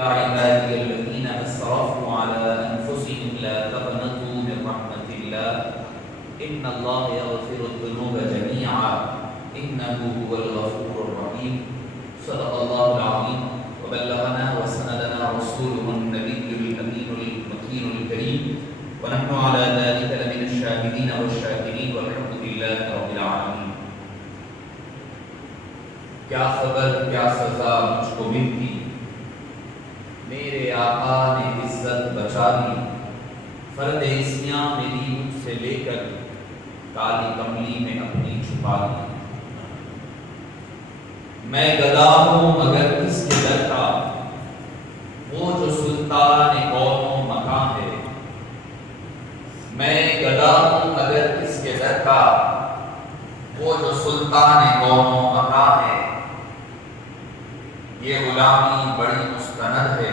يا عبادي الذين أسرفوا على أنفسهم لا تقنطوا من رحمة الله إن الله يغفر الذنوب جميعا إنه هو الغفور الرحيم صدق الله العظيم وبلغنا وسندنا رسوله النبي الأمين المكين الكريم ونحن على ذلك لمن الشاهدين والشاكرين والحمد لله رب العالمين. کیا خبر کیا سزا مجھ کو ملتی، میرے آقا نے عزت بچا دی، فرد اسمیاں میری مجھ سے لے کر کالی کملی میں اپنی چھپا دی. میں گدا ہوں مگر کس کے در کا، وہ جو سلطان کون و مکان ہے. میں گدا ہوں مگر کس کے در کا، وہ جو سلطان کون و مکان ہے. یہ غلامی بڑی مستند ہے،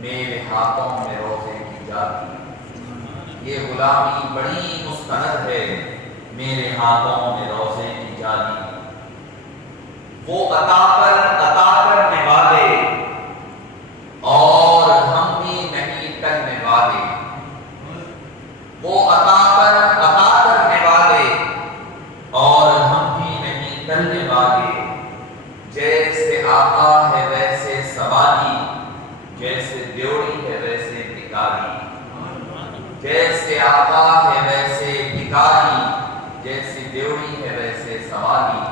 میرے ہاتھوں میں روزے کی جاتی. یہ غلامی بڑی مستند ہے، میرے ہاتھوں میں روزے کی جاتی. وہ عطا کرنے والے اور ہم بھی نہیں کرنے والے. وہ عطا کرنے والے اور ہم بھی نہیں کرنے والے. جیسے آقا ہے ویسے سوالی، جیسے دیوڑی ہے ویسے بھکاری. جیسے آقا ہے ویسے بھکاری، جیسے دیوڑی ہے ویسے سوالی.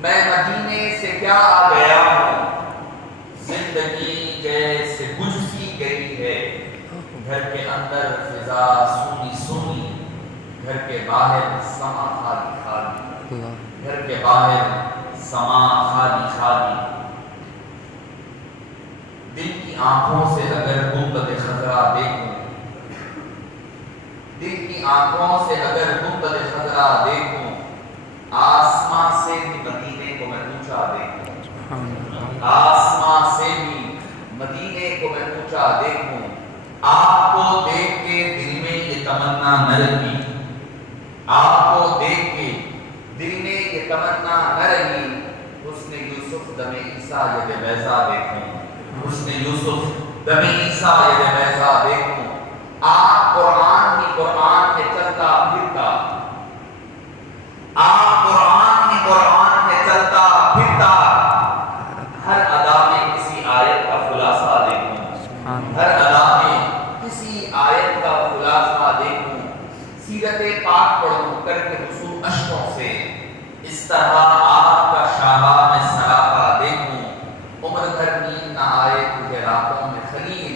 میں مدینے سے کیا آ گیا ہوں، زندگی جیسے بجھ سی گئی ہے. گھر کے اندر فضا سونی سونی، گھر کے باہر سما خالی خالی. گھر کے باہر سما خالی خالی. دل کی آنکھوں سے اگر گنبد خضرا دیکھوں، دل کی آنکھوں سے اگر گنبد خضرا دیکھوں، آسمان سے بھی مدینے کو میں اونچا دیکھوں. آسمان سے بھی مدینے کو میں اونچا دیکھوں. آپ کو دیکھ کے دل میں یہ تمنا نہ رہی، آپ کو دیکھ کے دل میں یہ تمنا نہ رہی. حسن یوسف دم عیسیٰ ید بیضا دیکھوں، حسن یوسف دم عیسیٰ ید بیضا دیکھوں. آپ قرآن ہی قرآن کے چلتا پھرتا، آپ قرآن ہی قرآن کے چلتا پھرتا. ہر ادا میں کسی آیت کا خلاصہ دیکھوں، ہر ادا میں کسی آیت کا خلاصہ دیکھوں. سیرت پاک پڑھوں کر کے حصول اشکوں سے، اس طرح آپ کا شاہا میں سراپا دیکھوں. عمر بھر نیند نہ آئے تجھے راتوں میں خلیل،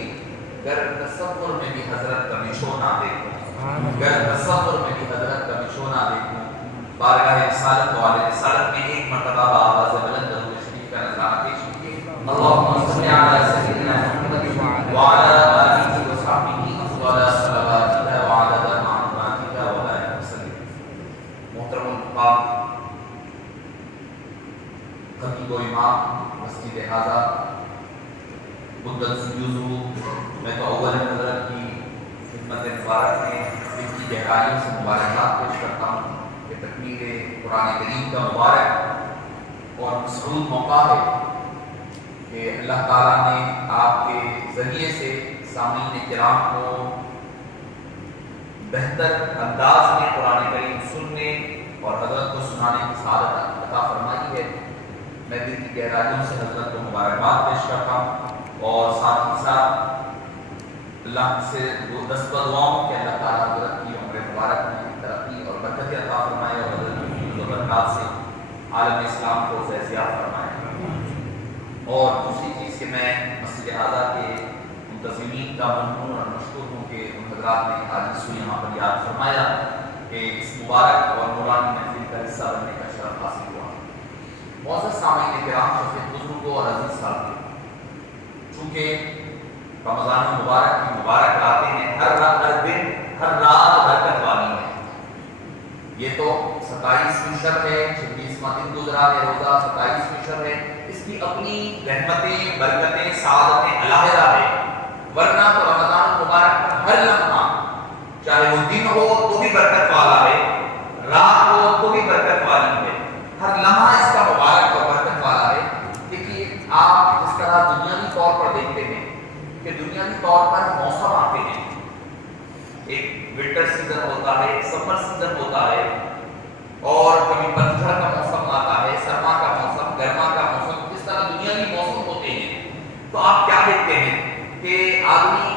گر تصور میں بھی حضرت کا بچھونا دیکھوں، گر تصور میں بھی حضرت کا بچھونا دیکھوں. بارگاہ رسالت والے رسالت میں ایک مرتبہ آواز بلند درود شریف کا نذرانہ پیش کیجیے. اللہم صل علی سیدنا محمد وعلی آلہ وصحبہ افضل صلواتک وعدد معلوماتک وبارک وسلم. محترم الحضرات، خطیب و امام مسجد حاضہ قدس یوزو، میں تو اول حضرت کی خدمت مبارک میں ان کی گہرائیوں سے مبارکباد پیش کرتا ہوں کہ تکمیل قرآن کریم کا مبارک اور مسعود موقع ہے کہ اللہ تعالیٰ نے آپ کے ذریعے سے سامعین کرام کو بہتر انداز میں قرآن کریم سننے اور حضرت کو سنانے کی سعادت عطا فرمائی ہے. میں دل کی گہرائیوں سے حضرت کو مبارکباد پیش کرتا ہوں اور ساتھ ہی ساتھ اللہ سے دست دعاؤں کہ اللہ تعالیٰ حضرت کی عمر مبارک میں ترقی اور برکت عطا فرمائے اور حضرت کی برکات سے عالم اسلام کو فیضیاب فرمائے. اور دوسری چیز کہ میں مسجد حاضہ کے منتظمین کا ممنون اور مشکور ہوں کہ ان حضرات نے آج اس کو یہاں پر یاد فرمایا کہ اس مبارک اور نورانی محفل کا حصہ بننے کا شرف حاصل ہوا. معزز سامعین کرام، شفیق بزرگوں اور عزیز ساتھیوں، چونکہ رمضان المبارک کی مبارک راتیں ہیں، ہر دن ہر رات برکت والی ہے. یہ تو 27ویں شب ہے، 26واں دن گزرا ہے، روزہ 27ویں شب ہے. اس کی اپنی رحمتیں، برکتیں، سعادتیں علیحدہ ہے. ورنہ تو رمضان المبارک کا ہر لمحہ، چاہے وہ دن ہو تو بھی برکت والا ہے، رات ہو تو بھی برکت والی ہے. ہر لمحہ اس کا مبارک اور برکت والا ہے. دیکھیے آپ جس طرح دنیاوی طور پر دیکھتے ہیں کہ دنیاوی طور پر موسم آتے ہیں، ایک ونٹر سیزن ہوتا ہے، ایک سمر سیزن ہوتا ہے، اور کبھی پتجھڑ کا موسم آتا ہے، سرما کا موسم، گرما کا موسم، اس طرح دنیاوی موسم ہوتے ہیں۔ تو آپ کیا دیکھتے ہیں کہ آدمی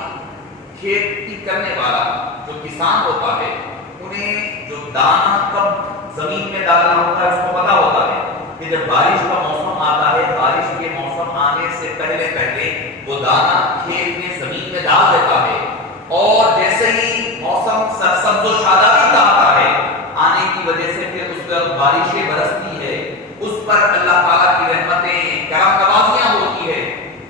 کھیتی کرنے والا جو کسان ہوتا ہے، انہیں جو دانہ کب زمین میں ڈالنا ہوتا ہے اس کو پتا ہوتا ہے کہ جب بارش کا موسم آتا ہے، بارش کے موسم آنے سے پہلے پہلے وہ دانہ کھیت میں زمین میں ڈال دیتا ہے، اور جیسے ہی موسم سرسبز و شادابی کا آتا ہے آنے کی وجہ سے پھر اس پر بارشیں برستی ہے، اس پر اللہ تعالیٰ کی رحمتیں کرم نوازیاں ہوتی ہے،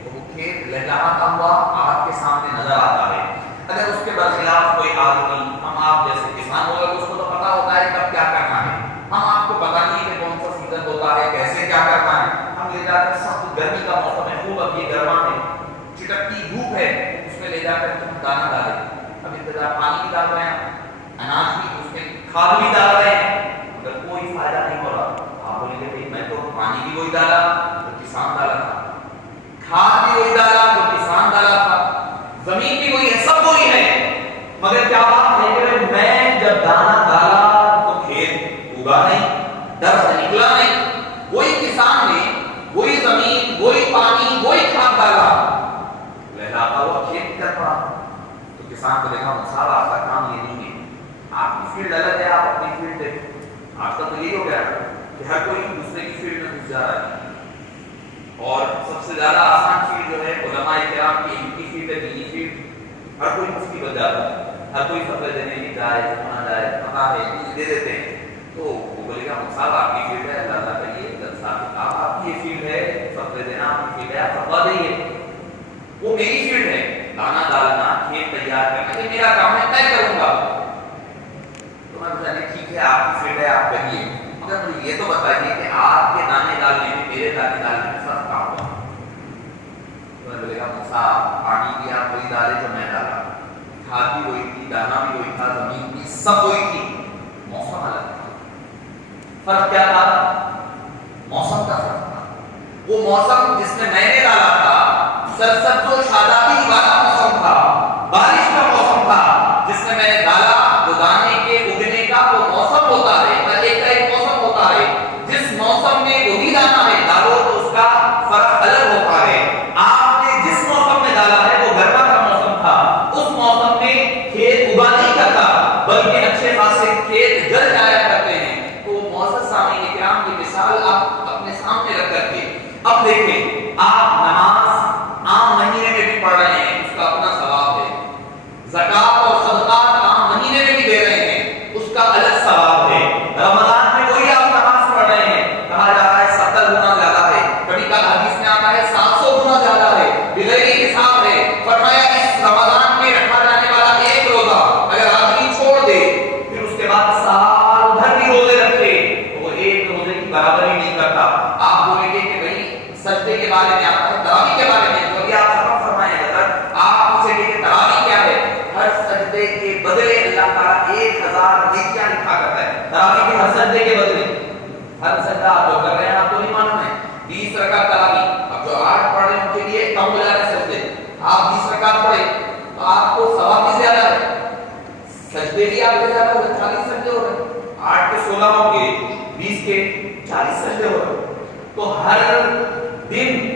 وہ کھیت لہلہاتا ہوا آپ کے سامنے نظر آتا ہے۔ اگر اس کے برخلاف کوئی آدمی، ہم آپ جیسے کسان ہوگا تو اس کو تو پتا ہوتا ہے کب کیا کرنا ہے، ہم آپ کو پتا نہیں کہ کون سا سیزن ہوتا ہے، کیسے کیا کرنا ہے، ہم لے جا کر سخت گرمی کا موسم ہے، خوب اب یہ گرما ہے، چٹکتی دھوپ ہے، اس میں لے جا کر ہم دانہ ڈالیں، اب ابتدا پانی بھی ڈال رہے ہیں، اناج بھی اس میں کھاد بھی ڈال رہے ہیں، مگر کوئی فائدہ نہیں ہو رہا۔ آپ بولیں گے بھائی میں تو پانی بھی وہی ڈالا جو کسان ڈالا تھا، کھاد بھی وہی ڈالا جو کسان ڈالا تھا، زمین بھی وہی ہے، سب وہی ہے، مگر کیا بات ہے کہ میں جب دانہ ڈالا تو کھیت اگا نہیں، درخت نکلا نہیں، وہی کسان نے وہی زمین، وہی پانی، وہی کھاد ڈالا، لہراتا ہوا کھیت کر رہا۔ تو کسان کو دیکھا صاحب آپ کا کام یہ نہیں ہے، آپ کی فیلڈ الگ ہے، آپ اپنی فیلڈ دیکھیں۔ آج کل تو یہی ہو گیا کہ ہر کوئی دوسرے کی فیلڈ میں گھس جا رہا ہے، اور سب سے زیادہ آسان فیلڈ جو ہے علماء کرام کی ان کی فیلڈ ہے، دینی فیلڈ، ہر کوئی مفتی بن جاتا ہے، ہر کوئی فتوی دینے کی جائز ہونا جائز پتا ہے دے دیتے ہیں۔ تو وہ بولے گا صاحب آپ کی فیلڈ ہے، اللہ تعالیٰ کریے صاحب آپ کی یہ فیلڈ ہے، فتوی دینا آپ کی فیلڈ ہے، آپ فتوا دئیے، وہ میری فیلڈ ہے، دانہ ڈالنا، کھیت تیار کرنا، یہ میرا کام ہے، میں کروں گا۔ تو میں بتایا ٹھیک ہے آپ کی فیلڈ ہے، آپ کریے، مگر مجھے یہ تو بتائیے کہ آپ کے دانے ڈالنے میں میرے دانے ڈالنے میں فرق کہاں ہوا؟ تو میں بولے گا صاحب پانی بھی آپ وہی ڈالے جو میں ڈالا، کھاد بھی وہی تھی، دانا بھی وہی تھا، زمین بھی سب وہی تھی، موسم الگ تھا۔ فرق کیا تھا؟ موسم کا فرق تھا۔ وہ موسم جس میں نے ڈالا تھا سرسبز و شادابی والا موسم تھا، بارش کا موسم تھا، جس میں نے ڈالا وہ دانے کے اگنے کا وہ موسم ہوتا ہے، ایک موسم ہوتا ہے، جس موسم میں وہی دانا ہے ڈالو تو اس کا فرق الگ ہوتا ہے۔ آپ نے جس موسم میں ڈالا ہے وہ گرما کا موسم تھا، اس موسم میں کھیت اگا نہیں کرتا بلکہ اچھے خاصے کھیت جل جایا کرتے ہیں۔ تو معزز سامعین کرام کی مثال آپ اپنے سامنے رکھ کر کے اب دیکھیں، آپ نماز عام مہینے میں بھی پڑھ رہے ہیں، اس کا اپنا ثواب ہے، زکات اور صدقات عام مہینے میں بھی دے رہے ہیں، اس کا الگ ثواب ہے، رمضان میں وہی آپ نماز پڑھ رہے ہیں، کہا جا رہا ہے 70 گنا زیادہ ہے، کبھی کبھی حدیث میں آتا ہے 700 گنا زیادہ ہے، بغیر حساب ہے۔ فرمایا اس رمضان میں رکھا جانے والا ایک روزہ اگر آدمی چھوڑ دے پھر اس کے بعد سال بھر بھی روزے رکھے تو وہ ایک روزے کی برابری نہیں کرتا۔ آپ بولیں گے کہ بھائی سجدے کے بارے میں آتا ہے، تراویح کے بارے میں، تو آپ ختم فرمائیں حضرت، آپ پوچھیں گے کہ تراویح کیا ہے؟ ہر سجدے کے بدلے اللہ تعالیٰ 1000 نیکیاں لکھا کرتا ہے، تراویح کے ہر سجدے کے بدلے، ہر سجدہ آپ جو کر رہے ہیں آپ کو نہیں معلوم ہے، 20 رکعت تراویح، اب جو 8 پڑھ رہے ہیں ان کے لیے کم ہو جا رہے سجدے، آپ 20 رکعت پڑھے تو آپ کو ثواب بھی زیادہ ہے، سجدے بھی آپ کے زیادہ ہو رہے، 40 سجدے ہو رہے، 8 کے 16 ہوں گے، 20 کے 40 سجدے ہو رہے، تو ہر دن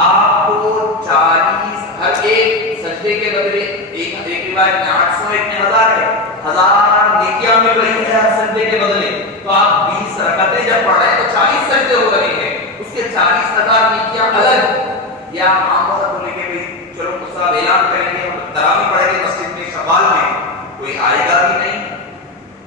آپ کو 40 ہر ایک سجدے کے بدلے ایک روایت میں 800 ایک میں 1000 ہے، 1000 نیکیاں مل رہی ہے ہر سجدے کے بدلے۔ تو آپ 20 رکعتیں جب پڑھ رہے ہیں تو 40 سجدے ہو رہے ہیں، اس کے 40,000 نیکیاں الگ۔ یا عام بات بولیں گے بھائی چلو صاحب اعلان کریں گے، تراویح پڑھیں گے مسجد میں شوال میں، کوئی آئے گا بھی نہیں،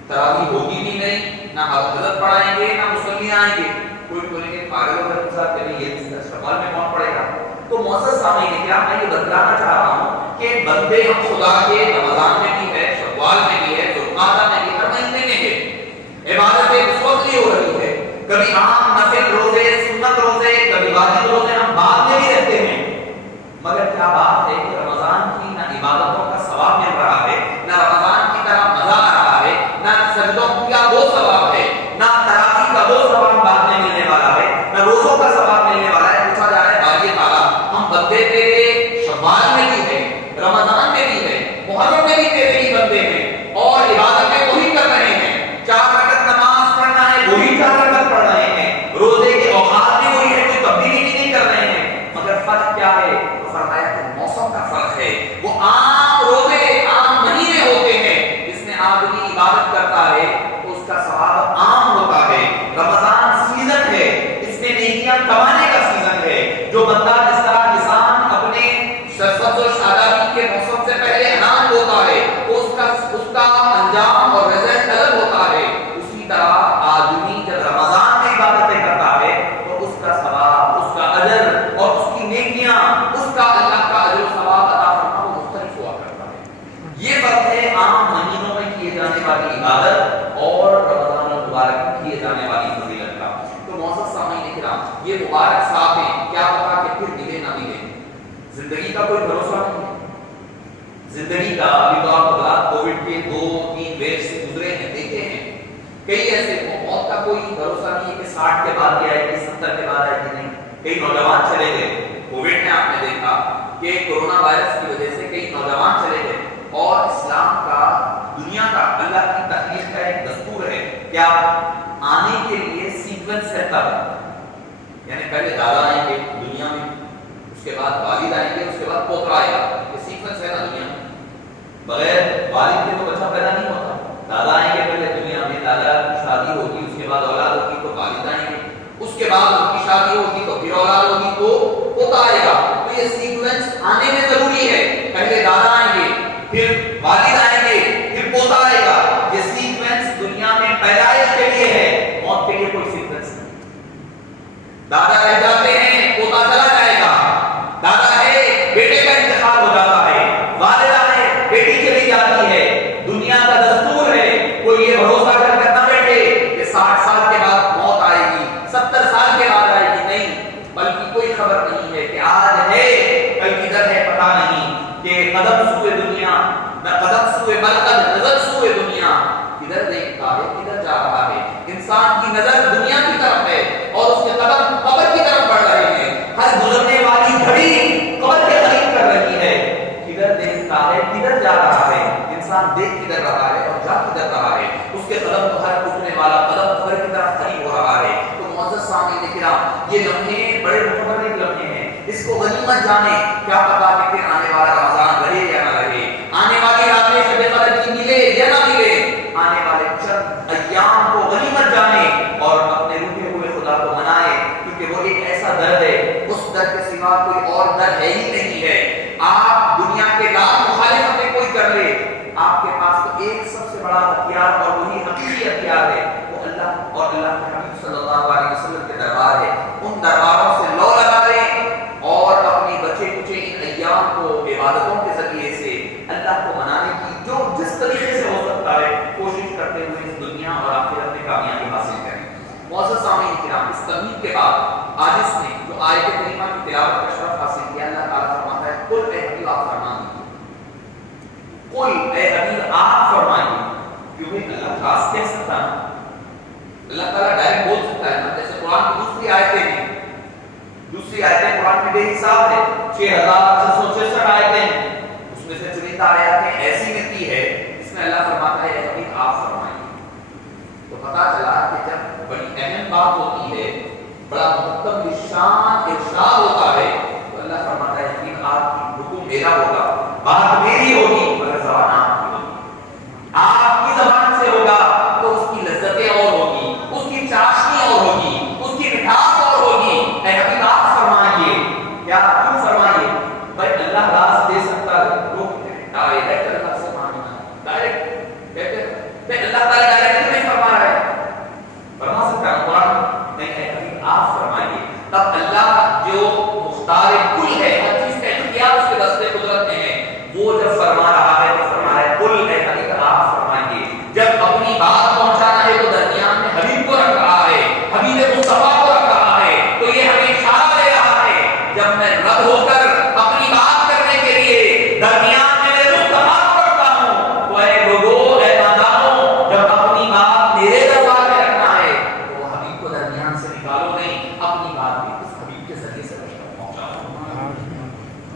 تراویح ہوگی بھی نہیں، نہ حضرت پڑھائیں گے نہ مصلی آئیں گے، کوئی بولیں گے پاگلوں کا صاحب کہ یہ شوال میں کون پڑھے گا؟ تو معزز سامعین کرام میں یہ بتلانا چاہ رہا ہوں کہ بندے ہم خدا کے رمضان میں بھی ہے، شوال میں بھی ہے، ذوالقعدہ میں بھی، ہر مہینے میں ہے، عبادتیں اس وقت ہی ہو رہی ہے، کبھی عام نفل روزے، سنت روزے، کبھی واجب روزے ہم بعد میں بھی رکھتے ہیں، مگر کیا بات ہے کہ رمضان کی نہ عبادتوں کا ثواب مل رہا ہے، نہ رمضان کی طرح مزہ آ رہا ہے، نہ سجدوں کا وہ ثواب ہے، نہ تراویح کا وہ ثواب بعد میں ملنے والا ہے، نہ روزوں کا ثواب ملنے والا ہے۔ پوچھا جا رہا ہے باری تعالیٰ ہم بندے تیرے شوال میں بھی ہے کا کوئی بھروسہ نہیں ہے زندگی کا. ابھی تو آپ حضرات کووڈ کے 2-3 ویو سے گزرے ہیں, دیکھے ہیں کئی ایسے موت کا کوئی بھروسہ نہیں ہے کہ 60 کے بعد کیا ہے, کہ 70 کے بعد ہے کہ نہیں. کئی نوجوان چلے گئے کووڈ میں, آپ نے دیکھا کہ کورونا وائرس کی وجہ سے کئی نوجوان چلے گئے. اور اسلام کا, دنیا کا, اللہ کی تخلیق کا ایک دستور ہے کیا آنے کے لیے سیکوینس رہتا ہے. یعنی پہلے دادا آئیں گے دنیا میں, اس کے بعد والد آئیں گے, اس کے بعد پوترا آئے گا. یہ سیکوینس ہے نا دنیا میں. بغیر والد کے تو بچہ پیدا نہیں ہوتا. دادا آئیں گے پہلے دنیا میں, دادا کی شادی ہوگی, اس کے بعد اولاد ہوگی تو والد آئیں گے, اس کے بعد ان کی شادی ہوگی تو پھر اولاد ہوگی تو پوتا آئے گا. تو یہ سیکوینس آنے میں ضروری ہے. پہلے دادا آئیں گے, پھر والد آئیں گے, پھر پوتا آئے گا. یہ سیکوینس دنیا میں پیدائش کے لیے ہے, موت کے لیے کوئی سیکوینس نہیں. دادا رہ جاتے ہیں, پوتا چلا جائے گا. دادا ہے, بیٹے کا انتقال ہو جاتا ہے. والدہ ہے, بیٹی چلی جاتی ہے. دنیا کا دستور ہے. کوئی یہ بھروسہ کر کے نہ بیٹھے کہ 60 سال کے بعد موت آئے گی, 70 سال کے بعد آئے گی. نہیں, بلکہ کوئی خبر نہیں ہے کہ آج ہے کل کدھر ہے پتہ نہیں. کہ قدم سوئے دنیا نہ قدم سوئے مرکز, نظر سوئے دنیا. کدھر دیکھتا ہے, کدھر جا رہا ہے. انسان کی نظر دنیا کی طرف ہے اور اس کے قدم قبر کی طرف بڑھ رہے ہیں. ہر گزرنے والی گھڑی قبر کے قریب کر رہی ہے. کدھر دیکھتا ہے, کدھر جا رہا ہے. انسان دیکھ کدھر رہا ہے اور جا کدھر رہا ہے. اس کے قدم تو ہر اٹھنے والا قدم قبر کی طرف قریب ہو رہا ہے. تو معزز سامعین کرام, یہ لمحے بڑے متفرق لمحے ہیں. اس کو غنیمت جانے, کیا پتا کہ پھر آنے والا رمضان رہے یا نہ رہے, آنے والی راتیں شب قدر کی ملے یا نہ ملے. آنے والے چند ایام کو غنیمت جانے اور اپنے روٹے ہوئے خدا کو منائے, کیونکہ وہ ایک ایسا در ہے, اس در کے سوا کوئی اور در ہے ہی نہیں ہے. آپ دنیا کے لاکھ مخالفتیں کوئی کر لے, آپ کے پاس تو ایک سب سے بڑا ہتھیار اور وہی حقیقی ہتھیار ہے, وہ اللہ اور اللہ کے حبیب صلی اللہ علیہ وسلم کے دربار ہے. ان درباروں سے لو لگا لیں اور اپنی بچے کچے ان ایام کو عبادتوں کے ذریعے سے اللہ کو منانے کی جو جس طریقے سے ہو سکتا ہے کوشش کرتے ہوئے اس دنیا اور آخرت میں کامیابی حاصل کریں. معزز سامعین کرام, اس تمہید کے بعد آج اس نے جو آیت کریمہ کی تلاوت کا شرف حاصل کیا, اللہ تعالیٰ فرماتا ہے قل اے حبیب آپ فرما دیجیے, قل اے حبیب آپ فرمائیے. کیونکہ اللہ خاص کہہ سکتا ہے, اللہ تعالیٰ ڈائریکٹ بول سکتا ہے نا. جیسے قرآن کی دوسری آیتیں ہیں, دوسری آیتیں قرآن میں بے حساب ہے, 6666 آیتیں ہیں. اس میں سے چنندہ آیتیں ایسی ملتی ہے جس میں اللہ فرماتا ہے اے حبیب آپ فرمائیے. تو پتا چلا کہ جب بڑی اہم بات ہوتی ہے, بڑا مقدم شان ارشاد ہوتا ہے, تو اللہ فرماتا ہے کہ آپ کی حکم میرا ہوگا, بات میری ہوگی, مگر زبان آپ کی ہوگی. آپ کی زبان سے ہوگا تو اس کی لذتیں اور ہوگی, اس کی چاشنی اور ہوگی, اس کی مٹھاس اور ہوگی. اے حبیب آپ فرمائیے. کیا کیوں فرمائیے بھائی, اللہ راز دے سکتا ہے, لوگ ڈائریکٹ اللہ سے مانگنا, ڈائریکٹ کہتے ہیں اللہ تعالیٰ ڈائریکٹ نہیں فرما رہا ہے, فرما سکتا ہے قرآن نہیں ہے. ابھی آپ فرمائیے. تب اللہ جو مختار کل ہے, ہر چیز کا اختیار اس کے دستے قدرت میں ہے, وہ جب فرما رہا ہے تو فرما رہا ہے کل اے حبیب آپ فرمائیے. جب اپنی بات پہنچانا ہے تو درمیان میں حبیب کو رکھ رہا ہے, حبیب مصطفیٰ کو رکھ رہا ہے, تو یہ ہمیں اشارہ دے رہا ہے جب میں رد ہو کر اپنی بات کرنے کے لیے درمیان میں میرے مصطفیٰ کو رکھتا ہوں, تو اے لوگوں, اے نادانوں, جب اپنی بات میرے دربار میں رکھنا ہے تو حبیب کو درمیان سے نکالو نہیں, اپنی بات بھی اس حبیب کے ذریعے سے پہنچاؤ.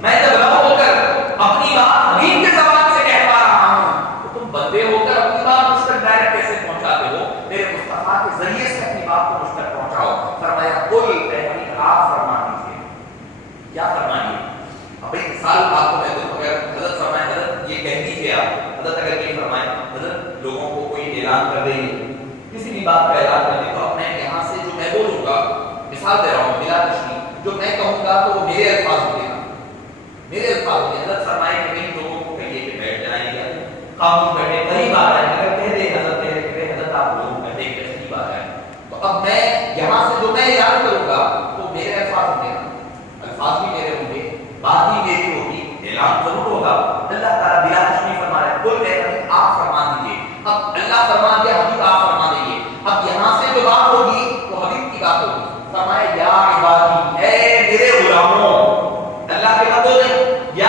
میں جب رد ہو کر اپنی بات حبیب کے زبان سے کہہ پا رہا ہوں, تو تم بندے ہو کر اپنی بات مجھ تک ڈائریکٹ کیسے پہنچاتے ہو؟ میرے مصطفیٰ کے ذریعے سے اپنی بات کو مجھ تک پہنچاؤ. فرمایا قل اے حبیب آپ فرما دیجیے. کیا فرمائیے؟ اب ایک مثال آپ کو میں دوں. اگر حضرت فرمائے حضرت یہ کہہ دیجیے, آپ حضرت اگر یہ فرمائے حضرت لوگوں کو کوئی اعلان کر دے, کسی بھی بات کا اعلان کر دے, تو اپنے یہاں سے جو میں بولوں گا, مثال دے رہا ہوں بلا تشریح, جو میں کہوں گا تو وہ میرے الفاظ ہوں گے, میرے الفاظ ہوں گے. حضرت فرمائے کہ نہیں لوگوں کو کہیے کہ بیٹھ جائیں یا خاموش بیٹھے, قریب آ رہے ہیں. اگر کہہ دے حضرت کہ حضرت آپ لوگوں بیٹھے قریب آ رہے ہیں, تو اب میں یہاں سے جو میں اعلان کروں گا تو میرے الفاظ ہوں گے, الفاظ بھی میرے ہوں گے, بات بھی میری ہوگی, اعلان ضرور ہوگا. اللہ تعالیٰ بلا تشریح فرما رہا ہے قل اے حبیب آپ فرما دیجیے. اب اللہ فرما دیا, حبیب آپ فرما دیجیے. اب یہاں سے جو بات ہوگی تو حبیب کی بات ہوگی. فرمایا یا عبادی, اے میرے غلاموں, اللہ کے بندوں نہیں, یا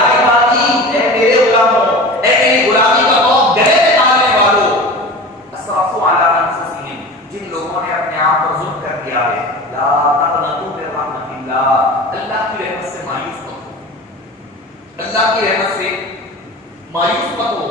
اللہ کی رحمت سے مایوس مت ہو.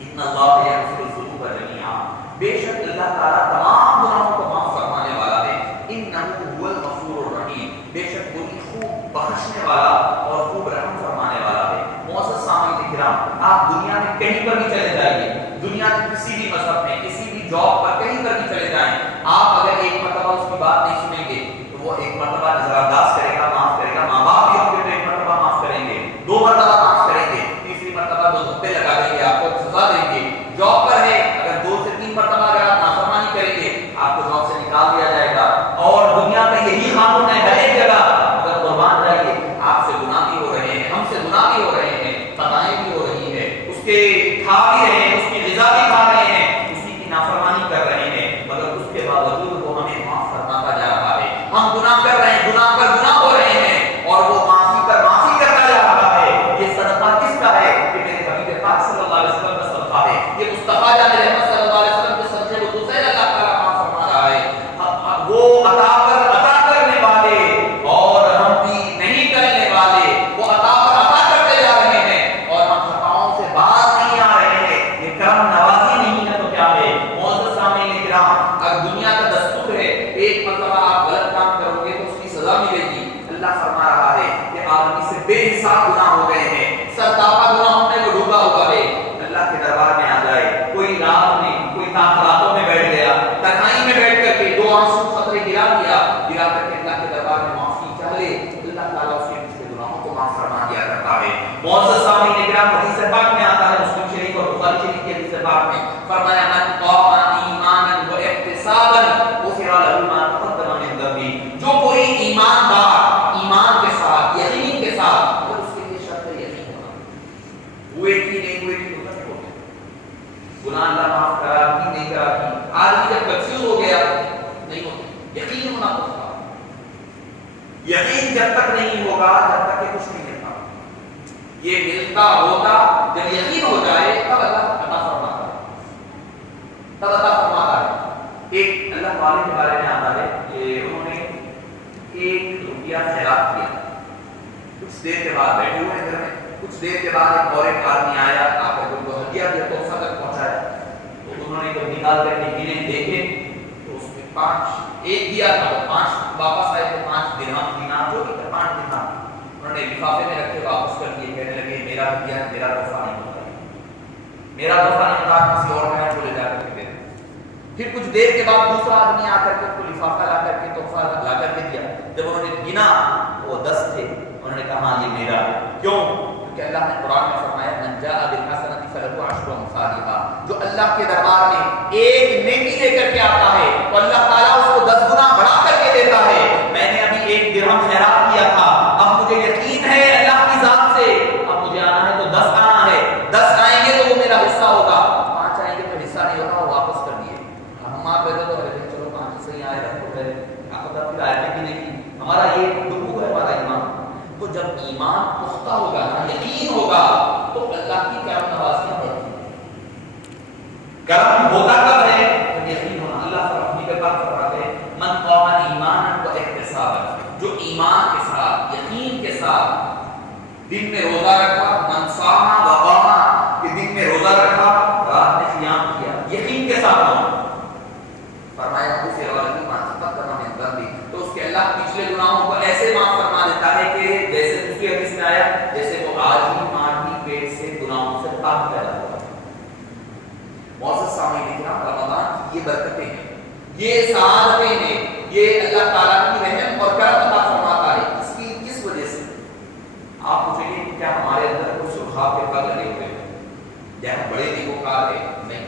ان اللہ یغفر الذنوب جميعا، بے شک اللہ تعالیٰ تمام گناہوں کو معاف فرمانے والا ہے. انہ هو الغفور الرحیم، بے شک وہی خوب بخشنے والا اور خوب رحم فرمانے والا ہے. معزز سامعین کرام، آپ دنیا میں کہیں پر بھی چلے جائیے، دنیا کے کسی بھی مذہب میں، کسی بھی جاب پر، کہیں پر بھی چلے جائیں، آپ اگر ایک مرتبہ اس کی بات نہیں سنیں گے تو وہ ایک مرتبہ نظر انداز کرے گا، معاف کرے گا. ماں باپ بھی ہوں گے تو ایک مرتبہ معاف کریں گے، 2 مرتبہ معاف کریں گے، تیسری مرتبہ 2 دھبے لگا دیں گے، آپ کو سزا دیں گے. جاب پر ہے، اگر 2 سے 3 مرتبہ اگر آپ نافرمانی کریں گے آپ کو جاب سے نکال دیا جائے گا. اور دنیا میں یہی قانون ہے ہر ایک جگہ. اگر قربان جائیے، آپ سے گناہ بھی ہو رہے ہیں، ہم سے گناہ بھی ہو رہے ہیں، خطائیں بھی ہو رہی ہے، اس کے کھا بھی رہے ہیں، اس کی غذا بھی کھا رہے ہیں، اسی کی نافرمانی کر رہے ہیں، مگر اس کے باوجود وہ ہمیں معاف فرماتا جا رہا ہے. ہم گناہ کر رہے ہیں، گناہ پر گناہ ہو رہے ہیں، اور وہ معافی پر معافی کرتا جا رہا ہے. یہ صدقہ کس کا ہے؟ کہ میرے حبیب پاک صلی اللہ علیہ وسلم کا صدقہ ہے. یہ مصطفیٰ جان رحمت صلی اللہ علیہ وسلم کے صدقے کو دوسرے اللہ تعالیٰ معاف فرما رہا ہے. وہ عطا کرنے والے اور ہم بھی نہیں کرنے والے، وہ عطا پر عطا کرتے جا رہے ہیں اور ہم خطاؤں سے باز نہیں آ رہے ہیں. یہ کرم نوازی نہیں ہے تو کیا ہے؟ معزز سامعین کرام، اگر دنیا کا دستور ہے ایک مرتبہ آپ غلط کام کرو گے تو اس کی سزا ملے گی. اللہ فرما رہا ہے کہ آدمی سے بے حساب گناہ ہو گئے ہیں، سرتاپا گناہوں میں وہ ڈوبا ہوا ہے. اللہ کے دربار میں آ جائے، کوئی رات میں، کوئی تاخراتوں میں بیٹھ گیا، تنہائی میں بیٹھ کر کے 2 آنسو قطرے گرا کر کے اللہ کے دربار میں معافی چاہ لے، اللہ تعالیٰ اس کے پچھلے گناہوں کو معاف فرما دیا کرتا ہے. معزز سامعین کرام، حدیث پاک میں آتا ہے، مسلم شریف اور بخاری شریف کی حدیث پاک میں فرمایا من قام ایمانا واحتسابا غفر له ما تقدم من ذنبه. جو کوئی ایماندار ایمان کے ساتھ، یقین کے ساتھ، اور اس کے لیے شرط یقین ہونا، ہوئے کہ نہیں ہوئے کہ مطلب ہوتے گناہ اللہ معاف کرا کہ نہیں کرا کہ آدمی جب کنفیوز ہو گیا نہیں ہوتے. یقین ہونا ہوتا، یقین جب تک نہیں ہوگا جب تک کہ کچھ نہیں ملتا. یہ ملتا ہوتا جب یقین ہو جائے تب اللہ عطا فرماتا ہے، تب عطا فرماتا ہے. ایک اللہ والے کے بارے میں آتا ہے کہ انہوں نے 1 روپیہ خیرات کیا، کچھ دیر کے بعد بیٹھے ہوئے گھر میں، کچھ دیر کے بعد ایک اور ایک آدمی آیا، آ کر ان کو ہدیہ دیا، تحفہ تک پہنچایا. تو انہوں نے جب نکال کر کے گنے دیکھے تو اس میں 5 ایک دیا تھا، 5 واپس آئے تو 5 درہم دینار جو بھی تھا 5 دینار انہوں نے لفافے میں رکھے واپس کر دیے. کہنے لگے میرا ہدیہ میرا تحفہ نہیں ہوتا، میرا تحفہ نہیں ہوتا، کسی اور کا ہے چلے جا کر کے دے. پھر کچھ دیر کے بعد دوسرا آدمی آ کر کے کو لفافہ لا کر کے تحفہ لا کر کے دیا. جب انہوں نے گنا وہ 10 تھے، انہوں نے کہا ہاں یہ میرا ہے. کیوں؟ کیونکہ اللہ نے قرآن میں فرمایا من جاء بالحسنۃ فلہ عشر امثالھا. جو اللہ کے دربار میں ایک نیکی لے کر کے آتا ہے تو اللہ تعالیٰ اس کو 10 گنا بڑھا کر کے دیتا ہے. میں نے ابھی 1 درہم خیرات کیا تھا، اب مجھے یقین ہے اللہ کی ذات سے اب مجھے آنا ہے تو 10 آنا ہے، 10 آئیں گے تو وہ میرا حصہ ہوگا، 5 آئیں گے تو حصہ نہیں ہوگا، وہ واپس کر دیے. ہم آپ بیٹھے تو چلو 5 صحیح آئے رکھو گئے، آپ پھر آئے کہ نہیں. ہمارا یہ ڈبو ہے ہمارا ایمان. تو جب ایمان پختہ ہوگا نا، یقین ہوگا، تو اللہ کی کرم نوازیاں بڑھتی ہیں. کرم ہوتا کب ہے؟ جب یقین ہونا. اللہ اپنی کے بعد فرماتے ہیں من قام ایمانا واحتسابا. جو ایمان کے ساتھ، یقین کے ساتھ دن میں روزہ رکھا، من صام وقام، کہ دن میں روزہ رکھا، رات میں قیام کیا، یقین کے ساتھ ہونا. فرمایا غفر له ما تقدم من ذنبه. تو اس کے اللہ پچھلے گناہوں کو ایسے معاف فرما دیتا ہے کہ جیسے دوسری حدیث میں آیا جیسے وہ آج ہی پیٹ سے گناہوں سے پاک پیدا ہوا. معزز سامعین کرام، رمضان کی یہ برکتیں ہیں، یہ سعادتیں ہیں، یہ اللہ تعالیٰ کی رحم اور کرم عطا فرماتا ہے. اس کی کس وجہ سے؟ آپ پوچھیں گے کہ کیا ہمارے اندر کچھ سرخاب کے پل لگے ہوئے ہیں یا ہم بڑے نیکوکار ہیں؟ نہیں.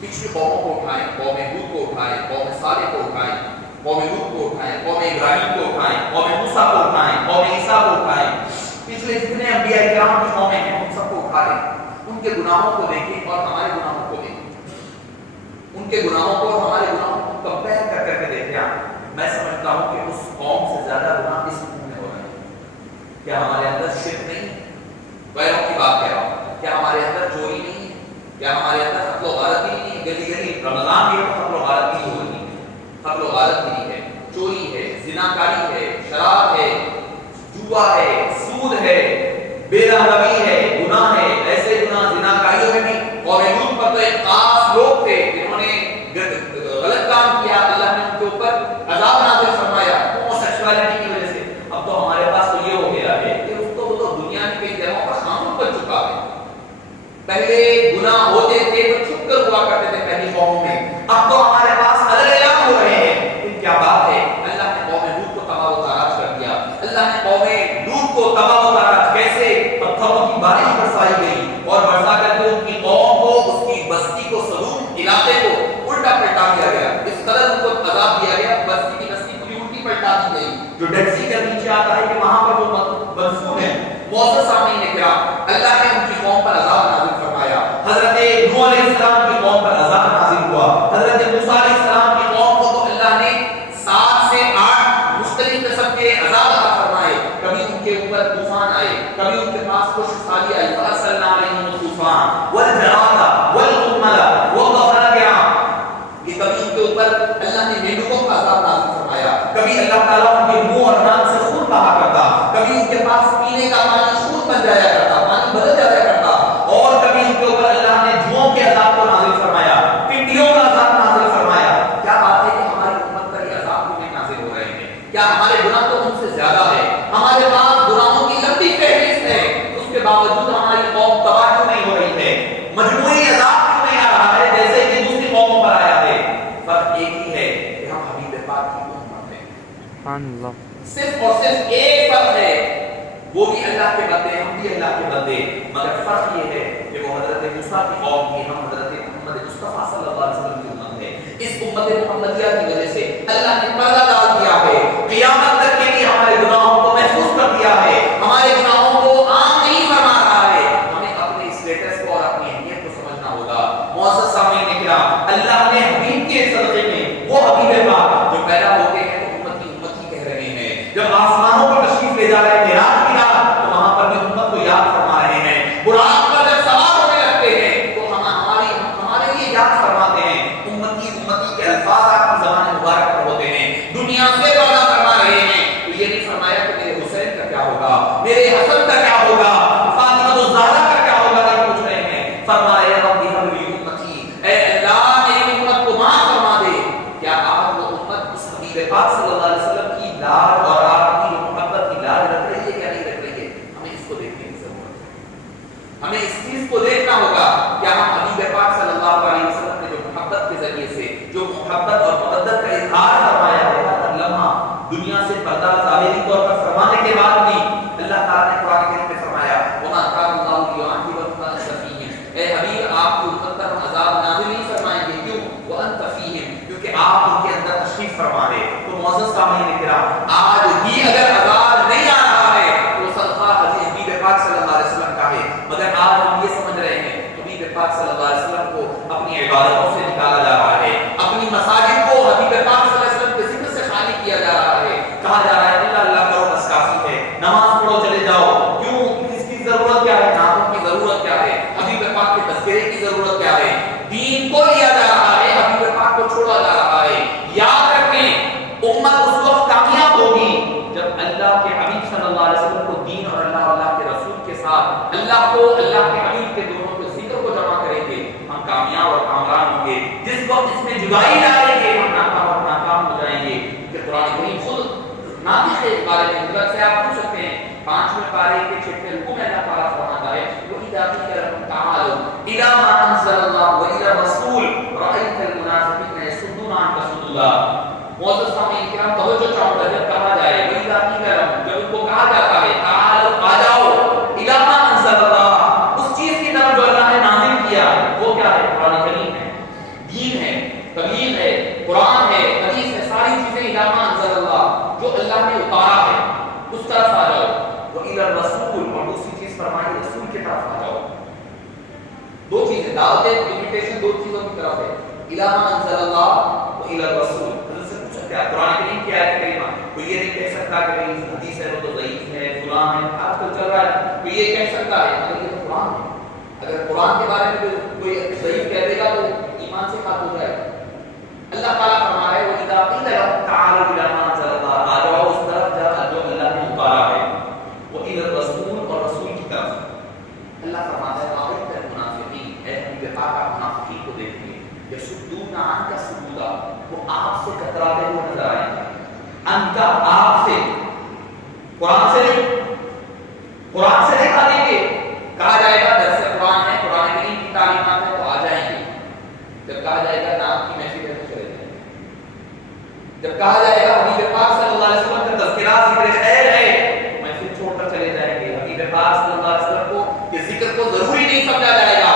پچھلی قوموں کو اٹھائیں، قوم ہود کو اٹھائیں، قوم صالح کو اٹھائیں، قوم لوط کو اٹھائیں، قوم ابراہیم کو اٹھائیں، قوم موسیٰ کو اٹھائیں، قوم عیسیٰ کو اٹھائیں، پچھلے جتنے انبیاء کرام کی قومیں ہیں ان سب کو اٹھا لیں. ان کے گناہوں کو دیکھیں اور ہمارے گناہوں کو دیکھیں، ان کے گناہوں کو اور ہمارے گناہوں کو کمپیئر کر کر کے دیکھیں. میں سمجھتا ہوں کہ اس قوم سے زیادہ گناہ اس قوم میں ہو رہے ہیں. کیا ہمارے اندر شرک نہیں ہے؟ غیروں کی بات کہہ رہا ہوں. کیا ہمارے اندر چوری نہیں ہے؟ کیا ہمارے اندر قتل و غارت نہیں ہے؟ گلی گلی رمضان بھی قتل و غارت نہیں ہو رہی ہے، قتل و غارت نہیں ہے، چوری ہے، زنا کاری ہے، شراب ہے، جوا ہے، سود سود ہے، بے رحمی ہے، گناہ ہے، ایسے گناہ زناکاریوں میں بھی قوم لوط پر تو ایک خاص لوگ تھے جنہوں نے غلط کام کیا، اللہ نے ان کے اوپر عذاب نازل فرمایا ہومو سیکسوالٹی کی وجہ سے۔ اب تو ہمارے پاس تو یہ ہو گیا ہے کہ اس کو تو دنیا کی کئی جگہوں پر قانون بن چکا ہے۔ پہلے گناہ ہوتے تھے تو چھپ کر ہوا کرتے تھے پہلی قوموں میں، اب تو ہمارے پاس الگ اعلان ہو رہے ہیں۔ پھر کیا بات ہے، اللہ نے قوم لوط کو تباہ و تاراج کر دیا۔ اللہ نے قوم لوط کو تباہ و تاراج کیسے؟ پتھروں کی بارش برسائی گئی اور برسا کر کے ان کی قوم کو، اس کی بستی کو، سدوم علاقے کو الٹا پلٹا دیا گیا۔ اس قدر ان کو عذاب دیا گیا، بستی کی بستی پوری الٹی پلٹا دی گئی۔ جو ڈیڈ سی کے نیچے آتا ہے کہ وہاں پر وہ منسوب ہے۔ موسیٰ سامعین کرام، اللہ نے ان کی قوم پر عذاب نازل فرمایا۔ حضرت نوح علیہ السلام کی قوم پر عذاب نازل ہوا۔ حضرت موسیٰ علیہ السلام کی قوم کو تو اللہ نے 7 سے 8 مختلف قسم کے عذاب عطا فرمائے۔ کبھی ان کے اوپر طوفان آئے، کبھی ان کے پاس خشک سالی آئی، فَأَرْسَلْنَا عَلَيْهِمُ الطُّوفَانَ وَالْجَرَادَ وَالْقُمَّلَ وَالضَّفَادِعَ۔ یہ کبھی ان کے اوپر اللہ نے مینڈکوں کا عذاب نازل فرمایا، کبھی اللہ تعالیٰ ان کے منہ اور ناک سے خون بہا کرتا، کبھی ان کے پاس پینے کا پانی خون بن جایا کرتا، پانی بدل جایا کرتا، اور کبھی ان کے اوپر اللہ نے جوؤں کے عذاب کو نازل فرمایا، ٹڈیوں کا عذاب نازل فرمایا۔ کیا بات ہے کہ ہماری امت پر یہ عذاب کیوں نازل ہو رہے ہیں؟ کیا ہمارے گناہ تو ان سے زیادہ ہے؟ ہمارے پاس گناہوں کی لمبی فہرست ہے، اس کے باوجود ہماری قوم تباہ کیوں نہیں ہو رہی ہے؟ مجموعی عذاب کیوں نہیں آ رہا ہے جیسے کہ دوسری قوموں پر آیا ہے؟ فرق ایک ہی ہے کہ ہم حبیب پاک کی امت ہیں۔ سبحان اللہ۔ صرف اور صرف ایک فرق ہے، وہ بھی اللہ کے بندے، ہم بھی اللہ کے بندے، مگر فرق یہ ہے کہ وہ حضرت موسیٰ کی قوم کی، ہم حضرت محمد مصطفیٰ صلی اللہ علیہ وسلم کی امت ہے۔ اس امت محمدیہ کی وجہ سے اللہ نے پردہ ڈال دیا ہے، قیامت تک کے لیے ہمارے گناہوں کو محفوظ کر دیا ہے، ہمارے گناہوں کو عام نہیں فرما رہا ہے۔ ہمیں اپنے اسٹیٹس کو اور اپنی اہمیت کو سمجھنا ہوگا۔ معزز سامعین کرام، اللہ نے حبیب کے صدقے میں وہ حبیب پاک جو پیدا ہوتے ہیں تو امت ہی کہہ رہے ہیں، جب آسمانوں پر تشریف لے جا رہے ہیں معراج کی رات، تو وہاں پر بھی امت کو یاد فرما رہے ہیں۔ براق پر جب سوار ہونے لگتے ہیں تو ہمارے لیے یاد فرماتے ہیں۔ امتی کے الفاظ آپ کی زبان مبارک پر ہوتے ہیں، دنیا سے وعدہ فرما رہے ہیں۔ تو یہ نہیں فرمایا کہ میرے حسین کا کیا ہوگا، میرے حسن کا کیا ہوگا، فاطمہ الزہرا کا کیا ہوگا، نہیں پوچھ رہے ہیں۔ فرمایا رب ہب لی امتی، اے اللہ میری امت کو معاف فرما دے۔ کیا آپ وہ امت اس حبیب پاک صلی اللہ علیہ وسلم کی لاڈ اور آپ کی محبت کی لاڈ رکھ رہی ہے کیا نہیں رکھ رہی ہے؟ ہمیں اس کو دیکھنے کی ضرورت ہے، ہمیں اس چیز کو دیکھنا ہوگا۔ کیا ہم حبیب پاک صلی اللہ علیہ وسلم نے جو محبت کے ذریعے سے جو محبت اور مودت کا اظہار فرمایا ہے، ہر لمحہ دنیا سے پردہ ظاہری طور پر فرمانے کے بعد بھی اللہ تعالیٰ نے قرآن کریم میں فرمایا وَمَا كَانَ اللَّهُ لِيُعَذِّبَهُمْ وَأَنتَ فِيهِمْ، اے حبیب آپ کی امت پر ہم عذاب نازل نہیں فرمائیں گے، کیوں؟ وَأَنتَ فِيهِمْ، کیونکہ آپ ان کے اندر تشریف فرما رہے۔ تو معزز سامعین کرام، آج بھی اگر عذاب نہیں آ رہا ہے تو صدقہ حبیب پاک صلی اللہ علیہ وسلم کا ہے، مگر آج ہم یہ سمجھ رہے ہیں حبیب پاک صلی اللہ علیہ وسلم کو اپنی عبادتوں سے نکالا جا رہا ہے، اپنی مساجد کو حبیب پاک صلی اللہ علیہ وسلم کے ذکر سے خالی کیا جا رہا ہے، کہا جا رہا ہے اللہ اللہ کرو بس کافی ہے، نماز پڑھو چلے جاؤ۔ کیوں؟ کس کی ضرورت کیا ہے؟ ناموں کی ضرورت کیا ہے؟ حبیب پاک کے تذکرے کی ضرورت کیا ہے؟ دین کو لیا جا رہا ہے، حبیب پاک کو چھوڑا جا رہا ہے۔ یاد رکھیں امت اس وقت کامیاب ہوگی جب اللہ کے حبیب صلی اللہ علیہ وسلم کو دین اور اللہ کے رسول کے ساتھ اللہ کو، اللہ کے حبیب کے دونوں کے ذکر کو جمع کریں گے، ہم کامیاب اور کامران ہوں گے۔ جس وقت اس میں جدائی ڈالیں گے ہم ناکام اور ناکام ہو جائیں گے۔ کہ قرآن کریم خود ناطق ہے اس بارے میں، مطلب سے آپ پوچھ سکتے ہیں 5ویں پارے کے 6ویں رکوع میں اللہ تعالیٰ فرماتا ہے وَإِذَا قِيلَ لَهُمْ تَعَالَوْا إِلَىٰ مَا أَنزَلَ اللَّهُ وَإِلَى الرَّسُولِ رَأَيْتَ الْمُنَافِقِينَ يَصُدُّونَ عَنْكَ صُدُودًا۔ معزز سامعین کرام، توجہ چاہوں گا جب کہا جائے وَإِذَا قِيلَ لَهُمْ، جب ان کو کہا جاتا ہے تَعَالَوْا، آ جاؤ، إِلَىٰ مَا أَنزَلَ اللَّهُ، اس چیز کی طرف جو اللہ نے نازل کیا، وہ کیا ہے؟ قرآن کریم ہے، دین ہے، تبلیغ ہے، قرآن ہے، حدیث ہے، ساری چیزیں إِلَىٰ مَا أَنزَلَ اللَّهُ، جو اللہ نے اتارا ہے اس طرف آ جاؤ۔ وَإِلَى الرَّسُولِ، اور دوسری چیز فرمائی رسول کی طرف آ جاؤ۔ دو چیزیں، دعوت انویٹیشن دو چیزوں کی طرف ہے، إِلَىٰ مَا أَنزَلَ اللَّهُ وَإِلَى الرَّسُولِ۔ حضرت سے پوچھا کیا قرآن کریم کی آیت کریمہ، کوئی یہ نہیں کہہ سکتا کہ بھئی حدیث ہے وہ تو ضعیف ہے، فلاں ہے، آج کل چل رہا ہے، کوئی یہ کہہ سکتا ہے مگر یہ تو قرآن ہے۔ اگر قرآن کے بارے میں کوئی ضعیف کہہ دے گا تو ایمان سے خاک ہو جائے گا۔ اللہ تعالیٰ فرما رہا ہے وَإِذَا قِيلَ لَهُمْ تَعَالَوْا إِلَىٰ مَا أَنزَلَ اللَّهُ، آ جاؤ اس طرف جو اللہ نے اتارا ہے، وَإِلَى الرَّسُولِ، اللہ فرماتا ہے وَأَرَأَيْتَ الْمُنَافِقِينَ، اے حبیب پاک آپ منافقین کو دیکھیے، یَصُدُّونَ عَنْکَ صُدُودًا، وہ آپ سے کتراتے ہوئے نظر آئیں گے، عَنْکَ آپ سے، قرآن سے نہیں، قرآن سے نہیں آئیں گے، کہا جائے گا درس قرآن ہے، قرآن کریم کی تعلیمات ہے تو آ جائیں گے، جب کہا جائے گا نام کی محفل ہے تو چلے جائیں گے، جب کہا جائے گا حبیب پاک صلی اللہ علیہ وسلم کا تذکرہ ذکر خیر ہے محفل چھوڑ کر چلے جائیں گے، حبیب پاک صلی اللہ علیہ وسلم کو یہ ذکر کو ضروری نہیں سمجھا جائے گا،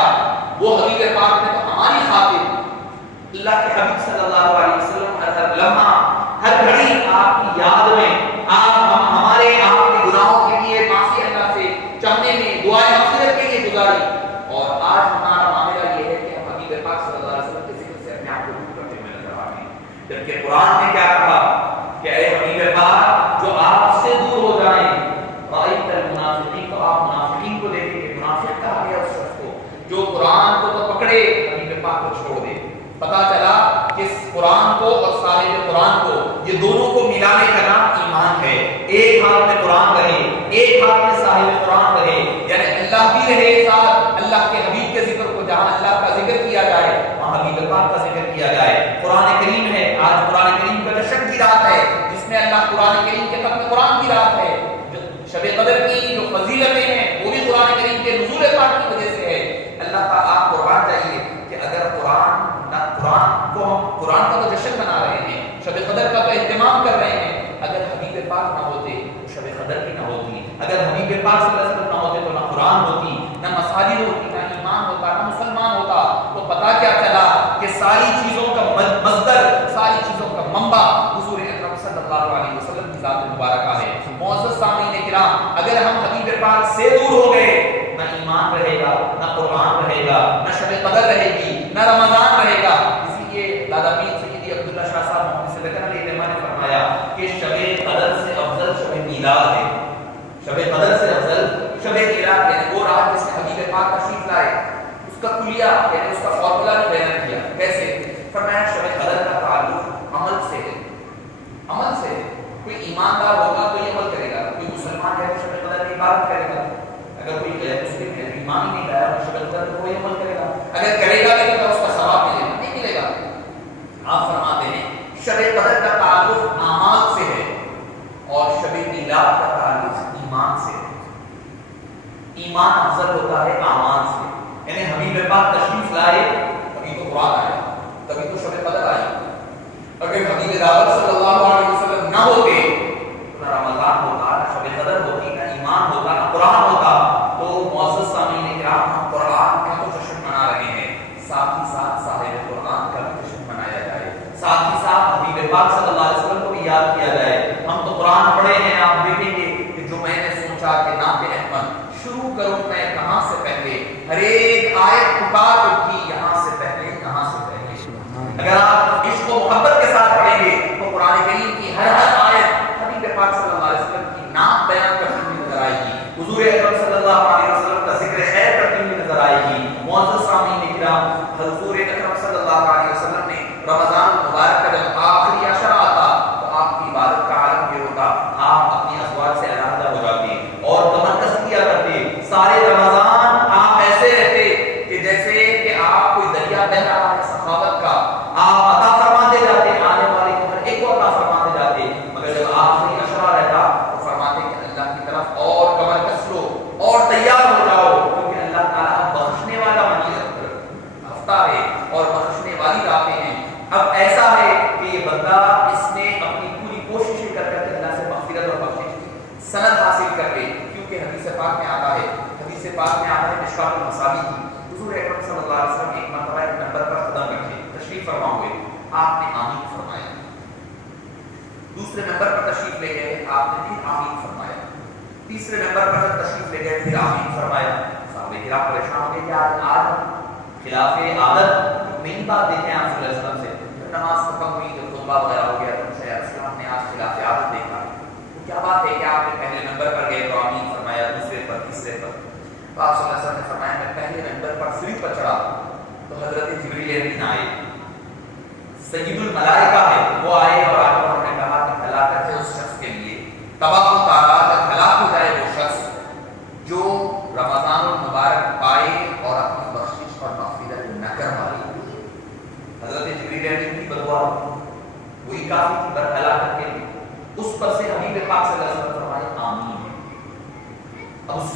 وہ حبیب پاک نے تو ہماری خاطر اللہ کے حبیب صلی اللہ علیہ وسلم ہر لمحہ ہر گھڑی آپ کی یاد میں ہمارے آپ کے گناہوں کے لیے معافی اللہ سے چاہنے میں دعائیں مغفرت کے لیے گزاری، اور آج ہمارا معاملہ یہ ہے کہ ہم حبیب پاک صلی اللہ علیہ وسلم کے ذکر سے اپنے آپ کو دور کرتے ہوئے نظر آ رہے ہیں، جبکہ قرآن نے کیا کہا کہ اے حبیب پاک جو آپ سے دور ہو جائیں، رأیت المنافقین، تو آپ منافقین کو دیکھیں کہ منافق کہا گیا اس شخص کو جو قرآن کو تو پکڑے حبیب پاک کو چھوڑ دے۔ پتا چلا کہ اس قرآن کو اور صاحب قرآن کو یہ دونوں کو ملانے کا نام ایمان ہے، ایک ہاتھ میں قرآن رہے ایک ہاتھ میں صاحب قرآن رہے، یعنی اللہ بھی رہے ساتھ، اللہ کے حبیب کے ذکر کو جہاں اللہ کا ذکر کیا جائے وہاں حبیب پاک کا ذکر کیا جائے۔ قرآن کریم ہے، آج قرآن کریم کا جشن کی رات ہے جس میں اللہ قرآن کریم کے ختم قرآن کی رات ہے، شب قدر کی جو فضیلتیں ہیں وہ بھی قرآن کریم کے نزول پاک کی وجہ سے ہے۔ اللہ کا آپ قربان جائیے کہ اگر قرآن کا تو جشن منا رہے ہیں، شب قدر کا تو اہتمام کر رہے ہیں، اگر حبیب پاک نہ ہوتے تو شب قدر بھی نہ ہوتی، اگر حبیب پاک صلی اللہ علیہ وسلم نہ ہوتے تو نہ قرآن ہوتی، نہ مساجد ہوتی، نہ ایمان ہوتا، نہ مسلمان ہوتا۔ تو پتہ کیا چلا کہ ساری چیزوں کا مصدر، ساری چیزوں کا منبع حضور اکرم صلی اللہ علیہ وسلم کی ذات مبارکہ ہے۔ معزز سامعین کرام، اگر ہم حبیب پاک سے دور ہو گئے، نہ ایمان رہے گا، نہ قرآن رہے گا، نہ شب قدر رہے گی، نہ رمضان رہے گا۔ اسی لیے دادا پیر سیدی عبداللہ شاہ صاحب محمد صلی اللہ علیہ وسلم نے فرمایا کہ شب قدر سے افضل شب میلاد ہے، شب قدر سے افضل شب میلاد، یعنی وہ رات جس میں حبیب پاک تشریف لائے، اس کا کلیہ یعنی اس کا فارمولا بھی بیان کیا۔ کیسے؟ فرمایا شب قدر کا تعلق عمل سے ہے، عمل سے ہے۔ کوئی ایماندار ہوگا تو یہ عمل کرے گا، کوئی مسلمان ہے تو شب قدر کی عبادت کرے گا، اگر کوئی غیر مسلم ہے ایمان ہی نہیں لایا تو شب قدر تو کوئی عمل کرے گا، اگر کرے گا لیکن تو اس کا ثواب ملے گا نہیں ملے گا۔ آپ فرماتے ہیں شب قدر کا تعلق اعمال سے ہے اور شب میلاد کا تعلق ایمان سے ہے۔ ایمان افضل ہوتا ہے اعمال سے، یعنی حبیب پاک تشریف لائے تبھی تو قرآن آیا، تبھی تو شب قدر آئی۔ اگر حبیب دعوت صلی اللہ علیہ وسلم نہ ہوتے تو نہ رمضان ہوتا، نہ شب قدر ہوتی، نہ ایمان ہوتا، نہ قرآن ہوتا۔ تو معزز سامعین کرام، ہم قرآن کا تو جشن منا رہے ہیں، ساتھ ہی ساتھ صاحب قرآن کا بھی جشن منایا جائے، ساتھ ہی ساتھ حبیب پاک صلی اللہ علیہ وسلم کو بھی یاد کیا جائے۔ ہم تو قرآن پڑھے ہیں، آپ دیکھیں گے کہ جو میں نے سوچا کہ نعت احمد شروع کروں میں کہاں سے پہلے، ہر ایک آیت پکار اٹھی یہاں سے پہلے، کہاں سے پہلے۔ اگر آپ عشق و محبت کے ساتھ پڑھیں گے تو قرآن کریم کی ہر آیت حبیب پاک صلی اللہ علیہ وسلم کی نام بیان کرتی ہوئی نظر آئے گی، حضور اکرم صلی اللہ علیہ وسلم کا ذکر خیر کرتی ہوئی نظر آئے گی۔ معزز سامعین کرام، حضور اکرم صلی اللہ علیہ وسلم نے رمضان مبارک کا جب آخری عشرہ آتا تو آپ کی عبادت کا عالم یہ ہوتا، آپ اپنی ازواج سے علیحدہ ہو جاتے اور تمرکز کیا کرتے، سارے رمضان آپ ایسے رہتے کہ جیسے کہ آپ کوئی دریا بہہ رہا ہے سخاوت کا، آپ عطا فرماتے جاتے، آنے والے کو ہر ایک کو عطا فرماتے جاتے، مگر جب آخری عشرہ رہتا تو فرماتے کہ اللہ کی طرف اور کمر کس لو اور تیار ہو جاؤ، کیونکہ اللہ تعالیٰ بخشنے والا ہفتہ ہے اور بخشنے والی راتیں ہیں۔ اب ایسا ہے کہ یہ بندہ اس نے اپنی پوری کوشش کر کر کے اللہ سے مغفرت اور بخشش کی سند حاصل کر لے، کیونکہ حدیث پاک میں آتا ہے، حدیث پاک میں آتا ہے مشکات المصابیح کی، حضور اکرم صلی اللہ علیہ وسلم ایک مرتبہ ایک نمبر پر قدم رکھے، تشریف فرما ہوئے، آپ نے آمین فرمایا، دوسرے نمبر پر تشریف لے گئے، آپ نے بھی آمین فرمایا، تیسرے نمبر پر تشریف لے گئے، پھر آمین فرمایا۔ صحابہ کرام پریشان ہو گئے کہ آج خلاف عادت نئی بات دیکھیں آپ صلی اللہ علیہ وسلم سے، جب نماز ختم ہوئی، جب خطبہ وغیرہ ہو گیا تو شیخ اسلام نے آج خلاف عادت دیکھا، تو کیا بات ہے کہ آپ نے پہلے نمبر پر گئے تو آمین فرمایا، دوسرے پر، تیسرے پر، تو آپ صلی اللہ علیہ وسلم نے فرمایا میں پہلے نمبر پر سیڑھی پر چڑھا تو حضرت جبریل امین آئے، سید الملائکہ ہے، وہ آئے اور آج انہوں نے کہا کہ ہلاکت ہے اس شخص کے لیے، تباہ و تارات ہلاک ہو جائے وہ شخص جو رمضان المبارک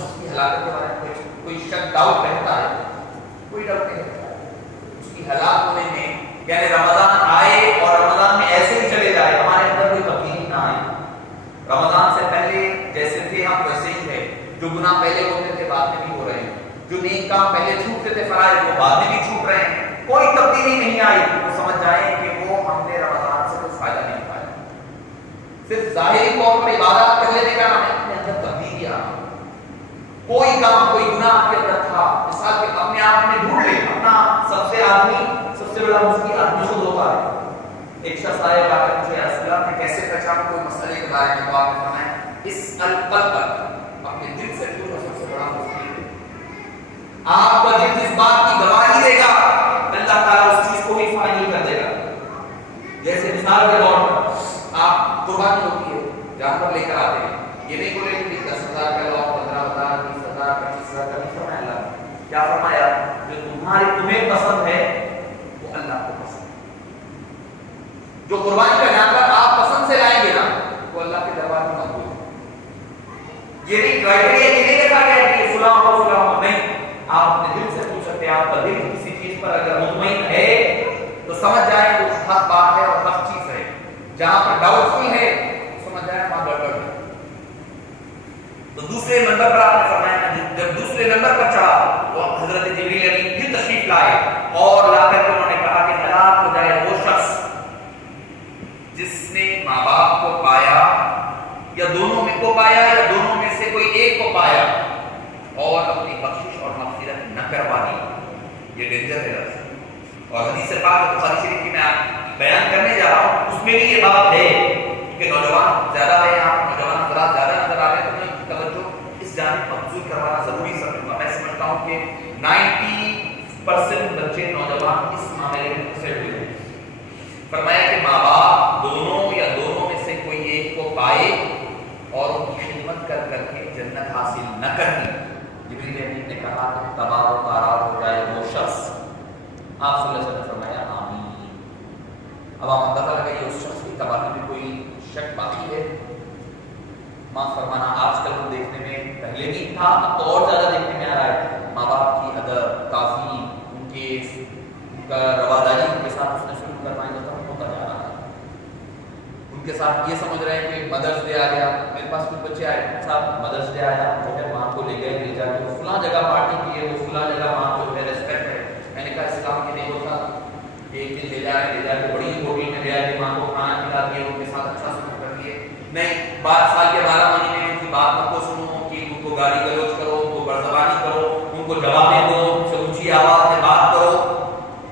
اس کی ہلاکت کے بارے میں کوئی شک ڈاؤٹ رہتا ہے؟ کوئی ڈاؤٹ نہیں رہتا ہے اس کی ہلاک ہونے میں، یعنی رمضان آئے اور رمضان میں ایسے ہی چلے جائے، ہمارے اندر کوئی تبدیلی نہ آئے، رمضان سے پہلے جیسے تھے ہم ویسے ہی ہے، جو گناہ پہلے ہوتے تھے بعد میں بھی ہو رہے ہیں، جو نیک کام پہلے چھوٹتے تھے فرائض وہ بعد میں بھی چھوٹ رہے ہیں، کوئی تبدیلی نہیں آئی، تو سمجھ جائیں کہ وہ ہم نے رمضان سے کوئی فائدہ نہیں اٹھایا، صرف ظاہری طور پر عبادت کر لینے کا نام ہے، اپنے اندر تبدیلی آنا، کوئی کام کوئی گناہ آپ کے اندر تھا، مثال کے اپنے آپ میں ڈھونڈ لے، اپنا سب سے بڑا مفتی آدمی خود ہوتا ہے، ایک شخص آئے گا کہ مجھے یا رسول اللہ میں کیسے پہچانوں کوئی مسئلے کے بارے میں، تو آپ نے فرمایا اس القلب، اپنے دل سے پوچھو، سب سے بڑا مفتی ہے، آپ کا دل جس بات کی گواہی دے گا اللہ تعالیٰ اس چیز کو ہی فائنل کر دے گا، جیسے مثال کے طور پر آپ قربانی ہوتی ہے جانور لے کر آتے ہیں، یہ نہیں بولے کہ 10,000 کا لاؤ، 15,000، 20,000، 25,000 کا نہیں فرمایا اللہ نے، کیا فرمایا جو تمہیں پسند ہے وہ اللہ کو پسند ہے، جو قربانی کا جانور آپ پسند سے لائیں گے نا وہ اللہ کے دربار میں مقبول ہے، یہ نہیں کرائٹیریا یہ نہیں دیکھا گیا کہ یہ فلاں ہو فلاں ہو، نہیں، آپ اپنے دل سے پوچھ سکتے ہیں، آپ کا دل کسی چیز پر اگر مطمئن ہے تو سمجھ جائیں کہ وہ حق بات ہے اور حق چیز ہے، جہاں پر ڈاؤٹ فل ہے سمجھ جائیں وہاں گڑبڑ ہے، تو دوسرے نمبر پر آپ نے فرمایا، جب دوسرے نمبر پر چڑھا تو حضرت جبریل امین پھر تشریف لائے اور لا کر کے انہوں نے کہا کہ ہلاک ہو جائے وہ شخص جس نے ماں باپ کو پایا یا دونوں میں کو پایا یا دونوں میں سے کوئی ایک کو پایا اور اپنی بخشش اور مغفرت نہ کروا دی، یہ ڈینجر ہے لفظ، اور حدیث پاک بخاری شریف کی میں بیان کرنے جا رہا ہوں، اس میں بھی یہ بات ہے کہ نوجوان زیادہ ہے، یہاں نوجوان حضرات زیادہ نظر آ رہے ہیں، تو توجہ اس جانب مبذول کروانا ضروری سمجھوں گا، میں سمجھتا ہوں کہ 90% بچے نوجوان اس معاملے میں پھنسے ہوئے ہیں، فرمایا کہ ماں باپ دونوں یا دونوں میں سے کوئی ایک کو پائے اور ان کی خدمت کر کر کے جنت حاصل نہ کرنی، جبریل امین نے کہا کہ تباہ و تاراب ہو جائے وہ شخص، آپ صلی اللہ علیہ وسلم نے فرمایا آمین۔ اب آپ اندازہ لگائیے اس شخص کی تباہی میں کوئی شک باقی ہے؟ معاف فرمانا آج کل ہم دیکھنے میں پہلے بھی تھا، اب تو اور زیادہ دیکھنے میں آ رہا ہے، ماں باپ کی ادب تعظیم، ان کا رواداری ان کے ساتھ اس نے شروع کرنا ختم ہوتا جا رہا ہے، ان کے ساتھ یہ سمجھ رہے ہیں کہ مدرس ڈے آ گیا، میرے پاس کچھ بچے آئے صاحب مدرس ڈے آیا جو ہے ماں کو لے گئے لے جا کے فلاں جگہ پارٹی کی ہے، وہ فلاں جگہ ماں کو ہے ریسپیکٹ ہے، میں نے کہا اسلام کے نہیں ہوتا، ایک دن لے جا کے بڑی ہوٹل میں لے کے ماں کو کھانا کھلا دیے، ان کے ساتھ اچھا سلوک کر دیے، نہیں 12 سال کے 12 مہینے ان کی بات مت کو سنو کہ ان کو گالی گلوچ کرو، ان کو برزبانی کرو، ان کو جوابیں دو، ان سے اونچی آواز میں بات کرو،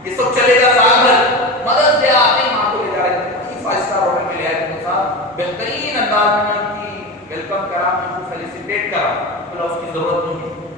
یہ سب چلے گا سال بھر، مدرس ڈے آتے ہی ماں کو لے جا رہے ہیں 5 اسٹار ہوٹل میں لے آئے ان کے ساتھ بہترین انداز میں ان کی ویلکم کرا، ان کو فیلیسیٹیٹ کرا، بولا اس کی ضرورت نہیں ہے،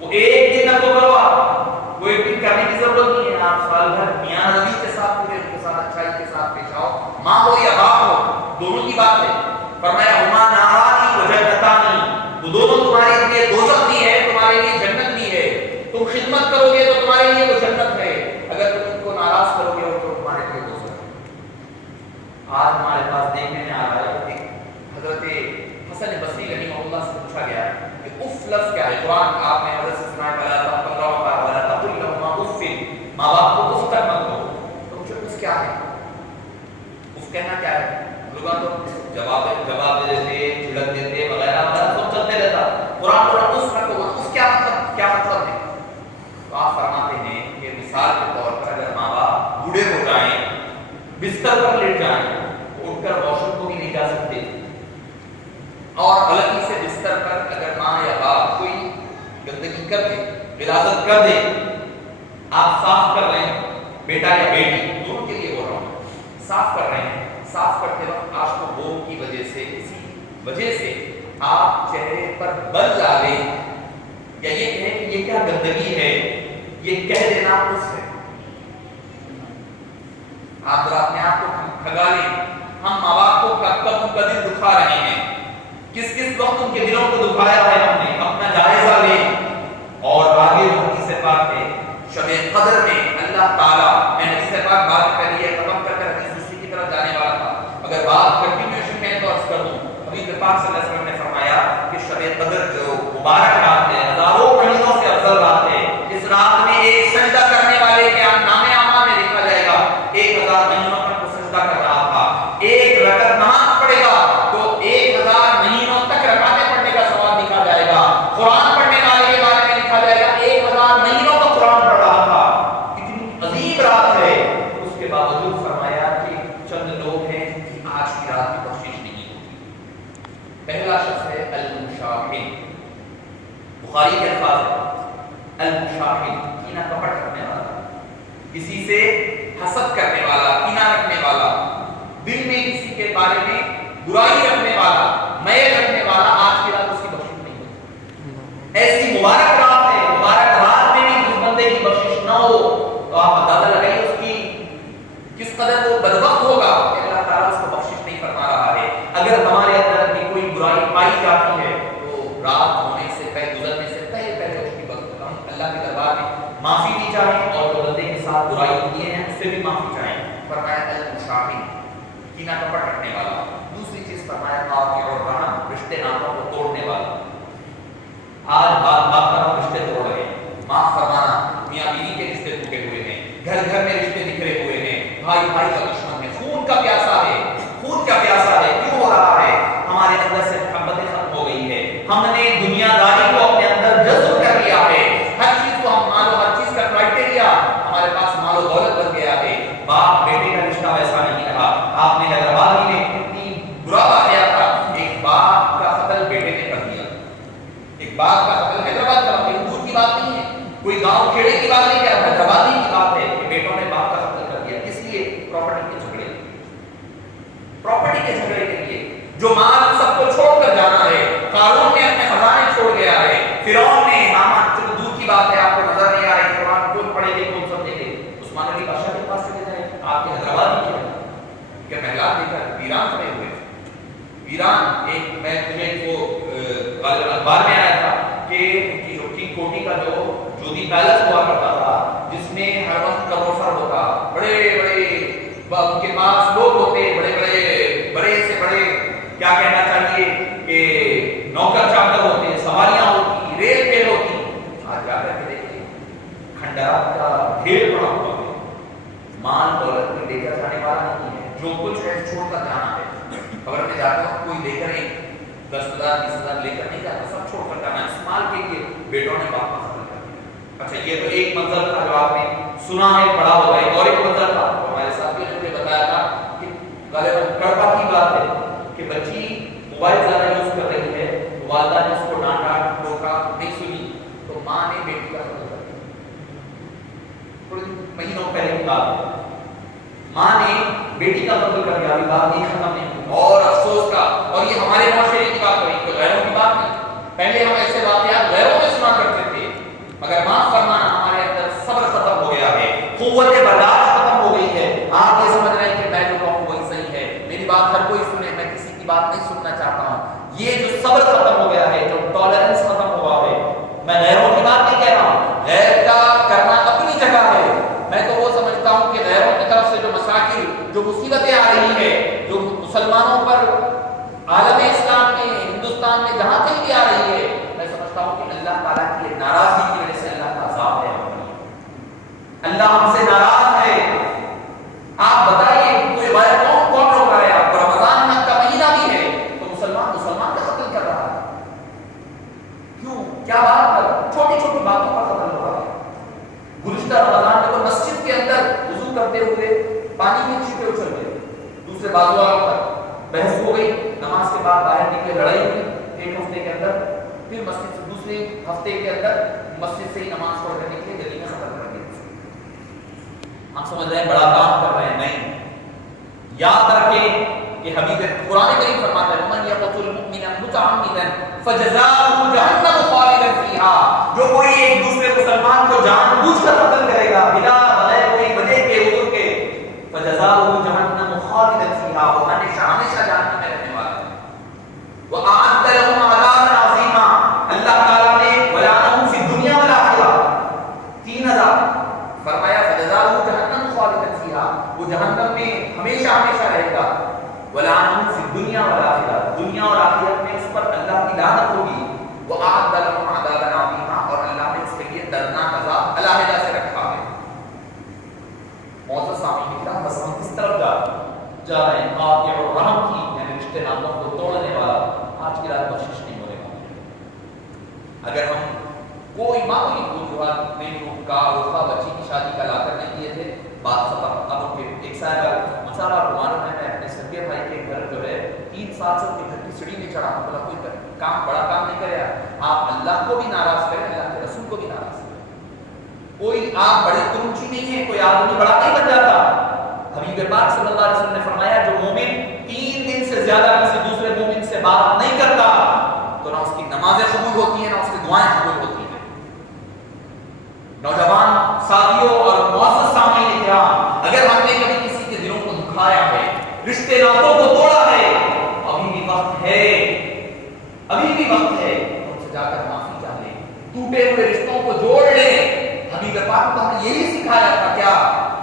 وہ ایک دن نہ تو کرو آپ، وہ ایک دن کرنے کی ضرورت نہیں ہے، آپ سال بھر میاں نبی کے ساتھ پورے ان کے ساتھ اچھائی کے ساتھ پیش آؤ، ماں ہو یا باپ ہو دونوں کی بات ہے، فرمایا ہما نارانی و جنتانی، وہ دونوں تمہارے لیے دوزخ بھی ہے تمہارے لیے جنت بھی ہے، تم خدمت کرو گے تو تمہارے لیے وہ جنت ہے، اگر تم ان کو ناراض کرو گے تو تمہارے لیے دوزخ ہے۔ آج ہمارے پاس دیکھنے میں آ رہا ہے کہ حضرت حسن بصری رحمہ اللہ سے پوچھا گیا کہ اف لفظ کیا ہے، قرآن آپ نے حضرت سے سنا ہے ولا تقل لهما اف، ماں باپ کو اف تک مت کہو، تو مجھے اف کیا ہے، اف کہنا کیا ہے، لوگ تو جواب دے دیتے، چھڑک دیتے وغیرہ وغیرہ سب چلتے رہتا، قرآن کو اف نہ کہو، اف کیا مطلب ہے، تو آپ فرماتے ہیں کہ مثال کے طور پر اگر ماں باپ بوڑھے ہو جائیں، بستر پر لیٹ جائیں، اٹھ کر واش روم کو بھی نہیں جا سکتے، اور غلطی سے بستر پر اگر ماں یا باپ کوئی گندگی کر دے، غلاظت کر دے، آپ صاف کر رہے ہیں، بیٹا یا بیٹی دونوں کے لیے بول رہا ہوں، صاف کر رہے ہیں، صاف کرتے وقت آپ کو بو کی وجہ سے کسی وجہ سے آپ چہرے پر بل ڈالیں یا یہ کہیں کہ یہ کیا گندگی ہے، یہ کہہ دینا اس ہے، آپ ذرا اپنے آپ کو کھگا لیں، ہم ماں باپ کو کب ان کا دل دکھا رہے ہیں، کس وقت ان کے دلوں کو دکھایا ہے ہم نے، اپنا جائزہ لیں، اور آگے حدیث پاک ہے شب قدر میں اللہ تعالیٰ، میں حدیث پاک بات کر رہی ہے ختم کر کر حدیث دوسری کی طرف جانے والا تھا، اگر بات کنٹینیوشن میں تو عرض کر دوں، حدیث پاک صلی اللہ علیہ وسلم نے فرمایا کہ شب قدر جو مبارک کے الفاظ ہیں، المشاحن، کینہ کپٹ رکھنے والا، کسی سے حسد کرنے والا، کینہ رکھنے والا، دل میں کسی کے بارے میں برائی رکھنے والا، میل رکھنے والا، آج کی رات اس کی بخشش نہیں ہوگی۔ ایسی مبارک رات ہے، مبارک رات میں بھی جس بندے کی بخشش نہ ہو تو آپ اندازہ لگائیے اس کی کس قدر وہ بدبخت ہوگا کہ اللہ تعالیٰ اس کو بخشش نہیں فرما رہا ہے۔ اگر ہمارے اندر بھی کوئی برائی پائی جاتی ہے تو رات ہونے سے پہلے، گزرنے سے پہلے اس کی وقت ہم اللہ کے دربار میں معافی بھی چاہیں اور جو بندے کے ساتھ برائی کیے ہیں اس سے بھی معافی چاہیں۔ فرمایا المشاحن، کینہ کپٹ رکھنے والا۔ دوسری چیز فرمایا قاطع الرحم، رشتے ناطوں کو توڑنے والا۔ آج بات کا رشتے توڑ رہے ہیں، معاف فرمانا، میاں بیوی کے رشتے ٹوٹے ہوئے ہیں، گھر گھر میں رشتے بکھرے ہوئے ہیں، بھائی بھائی کا دشمن ہے، خون کا پیاسا ہے، خون کا پیاسا ہے۔ کیوں ہو رہا ہے؟ ہمارے اندر سے محبت ختم ہو گئی ہے، ہم نے دنیا داری کو اپنے اندر جذب کر لیا ہے، ہر چیز کو ہم مالو، ہر چیز کا کرائٹیریا ہمارے پاس مال و دولت بن گیا ہے۔ باپ بیٹے کا رشتہ ویسا نہیں رہا۔ آپ نے حیدرآباد میں کتنی برا واقعہ تھا، ایک باپ کا قتل بیٹے نے کر دیا، ایک باپ کا قتل حیدرآباد کا، کوئی دور کی بات نہیں ہے، کوئی گاؤں کھیڑے کی بات نہیں ہے، حیدرآباد کی بات ہے کہ بیٹوں نے باپ کا قتل کر دیا۔ کس لیے؟ پراپرٹی کے جھگڑے، پراپرٹی کے جھگڑے کے لیے۔ جو مال سب کو چھوڑ کر جانا ہے، قارون نے اپنے خزانے چھوڑ گیا ہے، فرعون نے، حامان، چلو دور کی بات ہے، آپ کو نظر نہیں آ رہی، قرآن کون پڑھے گے کون سمجھے گے، عثمان علی بادشاہ کے پاس چلے جائیں، آپ کے حیدرآباد میں کیا کہ محلات دیکھا ویران پڑے ہوئے، ویران۔ ایک میں مجھے وہ اخبار میں آیا تھا کہ ان کی کوٹی کا جو جودھی پیلس ہوا کرتا تھا جس میں ہر وقت کروڑ ہوتا، بڑے بڑے ان کے پاس لوگ ہوتے، بڑے بڑے بڑے سے بڑے کیا کہنا چاہیے کہ نوکر چاکر ہوتے، سواریاں ہوتی، ریل ٹریل ہوتی۔ آج جا کر کے دیکھیے کھنڈرات کا ڈھیر پڑا ہوا ہے، مال دولت کوئی لے کر جانے والا نہیں ہے، جو کچھ ہے چھوڑ کر جانا ہے۔ خبر میں جاتا ہوں کوئی لے کر ایک 10,000 20,000 لے کر نہیں جاتا، سب چھوڑ کر جانا ہے۔ اس مال کے لیے بیٹوں نے باپ کا قتل کر دیا۔ اچھا یہ تو ایک منظر تھا جو آپ نے سنا ہے، پڑھا ہوگا۔ ایک اور ایک منظر تھا ہمارے ساتھ نے بتایا تھا کہ غالباً کڑپا کی بات ہے کہ بچی موبائل زیادہ یوز کر رہی ہے، والدہ نے اس کو ڈانٹا ٹوکا، نہیں سنی تو ماں نے بیٹی کا قتل کر دیا۔ تھوڑے مہینوں پہلے کی بات ہے، ماں نے بیٹی کا قتل کر دیا، ابھی بات نہیں ختم نہیں ہوئی، اور افسوس کا، اور یہ ہمارے معاشرے کی بات ہوئی، کوئی غیروں کی بات نہیں۔ پہلے ہم ایسے واقعات غیروں میں سنا کرتے تھے، مگر معاف فرمانا ہمارے اندر صبر ختم ہو گیا ہے، قوت برداشت ختم ہو گئی ہے۔ آپ یہ سمجھ رہے ہیں کہ میں جو کہوں وہی صحیح ہے، میری بات ہر کوئی سنے، میں کسی کی بات نہیں سننا چاہتا ہوں۔ یہ جو صبر ختم ہو گیا ہے، جو ٹالرنس ختم ہوا ہے، میں غیروں کی بات نہیں کہہ رہا ہوں، غیر کا کرنا اپنی جگہ ہے۔ میں تو وہ سمجھتا ہوں کہ غیروں کی طرف سے جو مشاکل، جو مصیبتیں آ رہی ہیں، جو مسلمانوں پر عالم اسلام میں، ہندوستان میں جہاں کہیں بھی آ رہی ہے، میں سمجھتا ہوں کہ اللہ تعالیٰ کی ناراضگی کی وجہ سے اللہ کا عذاب ہے، اللہ ہم سے ناراض ہے۔ آپ بتائیے کوئی غیر قوم کون روک رہا ہے آپ کو؟ رمضان کا مہینہ بھی ہے تو مسلمان کا قتل کر رہا ہے، کیوں؟ کیا بات پر؟ چھوٹی چھوٹی باتوں پر قتل ہو رہا ہے۔ گزشتہ رمضان میں تو مسجد کے اندر وضو کرتے ہوئے پانی میں چھینٹے اچھل گئے، دوسرے بازو پر بحث ہو گئی، نماز کے بعد باہر نکلے، لڑائی ہوئی ایک ہفتے کے اندر، پھر مسجد سے دوسرے ہفتے کے اندر مسجد سے ہی نماز پڑھ کر نکلے، گلی میں ختم کر دیا۔ ہم سمجھ رہے ہیں بڑا کام کر رہے ہیں، نہیں۔ یاد رکھیں کہ حبیب قرآن کریم فرماتا ہے وَمَنْ يَقْتُلْ مُؤْمِنًا مُتَعَمِّدًا فَجَزَاؤُهُ جَهَنَّمُ خَالِدًا فِيهَا، جو کوئی ایک دوسرے مسلمان کو جان بوجھ کر قتل کرے گا بلا بغیر کوئی وجہ کے عذر کے، فَجَزَاؤُهُ جَهَنَّمُ خَالِدًا فِيهَا، وہ ہمیشہ جہنم میں رہنے والا ہے۔ وَأَعَدَّ لَهُمْ عَذَابًا عَظِيمًا، اللہ تعالیٰ نے وَلَعَنَهُمْ فِي الدُّنْيَا وَالْآخِرَةِ 3,000 فرمایا فَجَزَاؤُهُ جَهَنَّمُ خَالِدًا فِيهَا، وہ جہنم میں ہمیشہ رہے گا۔ وَلَعَنَهُمْ فِي الدُّنْيَا وَالْآخِرَةِ، دنیا اور آخرت میں اس پر اللہ کی لعنت ہوگی۔ وَأَعَدَّ لَهُمْ عَذَابًا عَظِيمًا، اور اللہ نے اس کے لیے دردناک عذاب علیحدہ سے رکھا ہے۔ معزز سامعین کرام، بس ہم کس طرف جا رہے ہیں؟ قاطع الرحم کی، یعنی رشتے ناطوں کو توڑنے والا، آج کی رات بخشش نہیں ہونے والی۔ اگر ہم کوئی معمولی وجوہات نہیں، کا روکا بچی کی شادی کا لا کر نہیں دیے تھے، بات ختم۔ اب ایک صاحب مسافر معلوم ہے، میں اپنے سگے بھائی کے گھر جو ہے 3 سال سے ان کے گھر کی سیڑھی نہیں چڑھا، بولا کوئی کام بڑا کام نہیں کرے آپ اللہ کو بھی ناراض کریں, اللہ کے رسول کو بھی ناراض کریں. کوئی آپ بڑی ترنچی نہیں ہے, کوئی آدمی بڑا نہیں بن جاتا. حبیب پاک صلی اللہ علیہ وسلم نے فرمایا جو مومن 3 دن سے زیادہ کسی دوسرے مومن سے بات نہیں کرتا تو نہ اس کی نمازیں قبول ہوتی ہیں نہ اس کی دعائیں قبول ہوتی ہیں. نوجوان ساتھیوں اور معزز سامعین کرام, اگر ہم نے کبھی کسی کے دلوں کو دکھایا ہے, رشتے ناطوں کو توڑا ہے, ابھی بھی وقت ہے, ابھی بھی وقت ہے ان سے جا کر معافی چاہے, ٹوٹے ہوئے رشتوں کو جوڑ لیں. حبیب پاک کو ہم نے یہی سکھایا تھا, کیا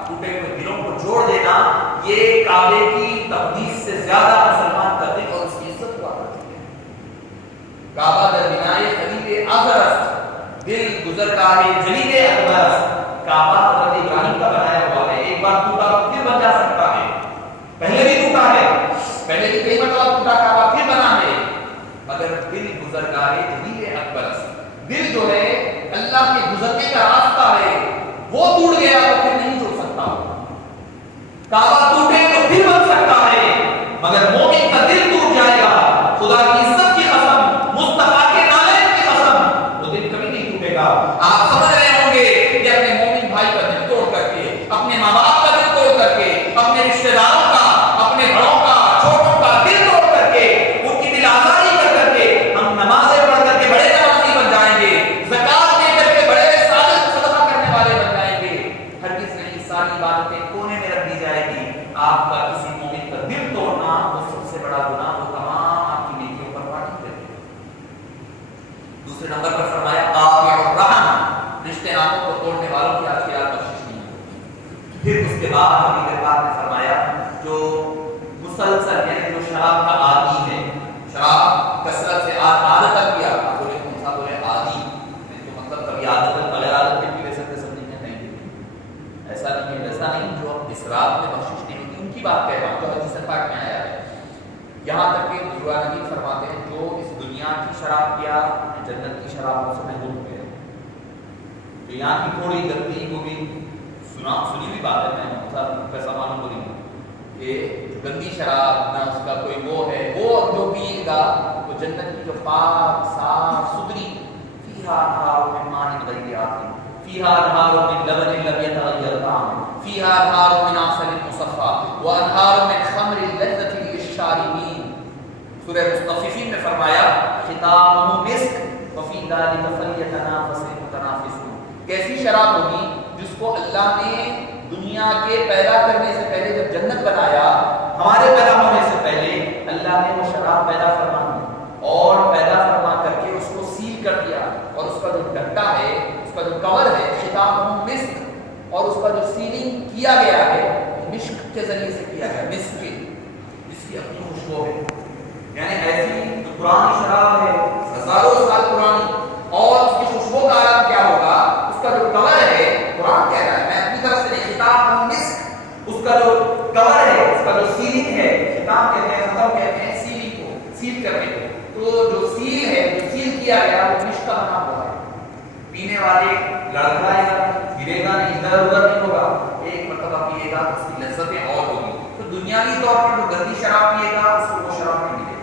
ٹوٹے ہوئے دلوں کو جوڑ دینا یہ کعبے کی تقدیس سے زیادہ مسلمان کا دل اور اس کی عزت ہوا کرتی ہے. کعبہ در بنائے قریب اعظم دل گزرگاہ جلیل اکبر, کعبہ حضرت ابراہیم کا بنایا ہوا ہے, ایک بار ٹوٹا تو پھر بن جا سکتا ہے. پہلے بھی ٹوٹا ہے, پہلے بھی کئی مرتبہ ٹوٹا, کعبہ پھر بنا ہے. مگر دل گزرگاہ جلیل اکبر, دل جو ہے اللہ کے گزرنے کا راستہ ہے, وہ ٹوٹ گیا تو پھر نہیں جڑ سکتا. کعبہ ٹوٹے تو پھر بن سکتا ہے, مگر مومن کا دل ٹوٹ جائے گا, خدا کی عزت کی قسم, مصطفیٰ کے نام کی قسم, وہ دل کبھی نہیں ٹوٹے گا. آپ سمجھ رہے ہوں گے کہ اپنے مومن بھائی کا دل توڑ کر کے, اپنے ماں باپ کا دل توڑ کر کے, اپنے رشتہ داروں کا, اپنے بڑوں کا, چھوٹوں کا دل توڑ کر کے, ان کی دل آزاری کر کر کے ہم نمازیں پڑھ کر کے بڑے نمازی بن جائیں گے, زکات دے کر کے بڑے صدقہ کرنے والے بن جائیں گے. ہرگز نہیں, ساری باتیں کونے میں رکھ دی جائے گی. آپ کا کسی مومن کا دل توڑنا وہ سب سے بڑا گناہ, وہ تمام آپ کی نیکیوں پر پانی کرے گا. دوسرے نمبر پر فرمایا قاطع الرحم, رشتے ناطوں کو توڑنے والوں کی آج کی رات بخشش نہیں ہوگی. پھر اس کے بعد حبیب پاک نے فرمایا جو مسلسل یعنی جو شراب کا عادی ہے, شراب کثرت سے عادت تک کیا, بولے کون سا, بولے عادی, تو مطلب کبھی عادت بغیر عادت کے بھی لے سکتے, سمجھیں نہیں, ایسا نہیں ہے, ویسا نہیں. جو اس رات میں بخشش نہیں ہوتی ان کی بات کہہ رہا ہوں جو حدیث پاک میں آیا ہے. یہاں تک کہ حضور نبی فرماتے ہیں جو اس دنیا کی شراب کیا جنت کی شرابوں سے محروم ہوئے. تو یہاں کی تھوڑی گندی کو بھی سنی بھی بات ہے, میں پیسہ معلوم ہو رہی ہوں کہ گندی شراب نہ اس کا کوئی وہ ہے, وہ جو پیے گا وہ جنت کی جو پاک صاف ستھری فیہا انہار من ماء غیر آسن, فیہا انہار من لبن لم یتغیر طعمہ, فیہا انہار من عسل مصفی وانہار من خمر لذۃ للشاربین. سورہ مستففین میں فرمایا ختامہ مسک وفی ذلک فلیتنافس المتنافسون. کیسی شراب ہوگی جس کو اللہ نے دنیا کے پیدا کرنے سے پہلے, جب جنت بنایا, ہمارے پیدا ہونے سے پہلے اللہ نے وہ شراب پیدا فرما دی اور پیدا فرما کر کے اس کو سیل کر دیا, اور اس کا جو ڈھکا ہے, اس کا جو کور ہے ختامہ مسک, اور اس کا جو سیلنگ کیا گیا ہے مشک کے ذریعے سے کیا گیا, مسک کی جس کی اپنی خوشبو ہے. یعنی ایسی جو پرانی شراب ہے ہزاروں سال پرانی, اور اس کی خوشبو کا عالم کیا ہوگا, اس کا جو کور ہے, قرآن کہہ رہا ہے, میں اپنی طرف سے نہیں, ختام مسک, اس کا جو کور ہے, اس کا جو سیلنگ ہے, ختام کہتے ہیں, ختم کہتے ہیں سیلنگ کو, سیل کرنے کو, تو جو سیل ہے, جو سیل کیا گیا وہ مشک کا بنا ہوا ہے. پینے والے لڑکھڑائے گا, گرے گا نہیں, ادھر ادھر نہیں ہوگا, ایک مرتبہ پیے گا تو اس کی لذتیں اور ہوگی. تو دنیاوی طور پر جو گندی شراب پیے گا اس کو وہ شراب نہیں ملے گی.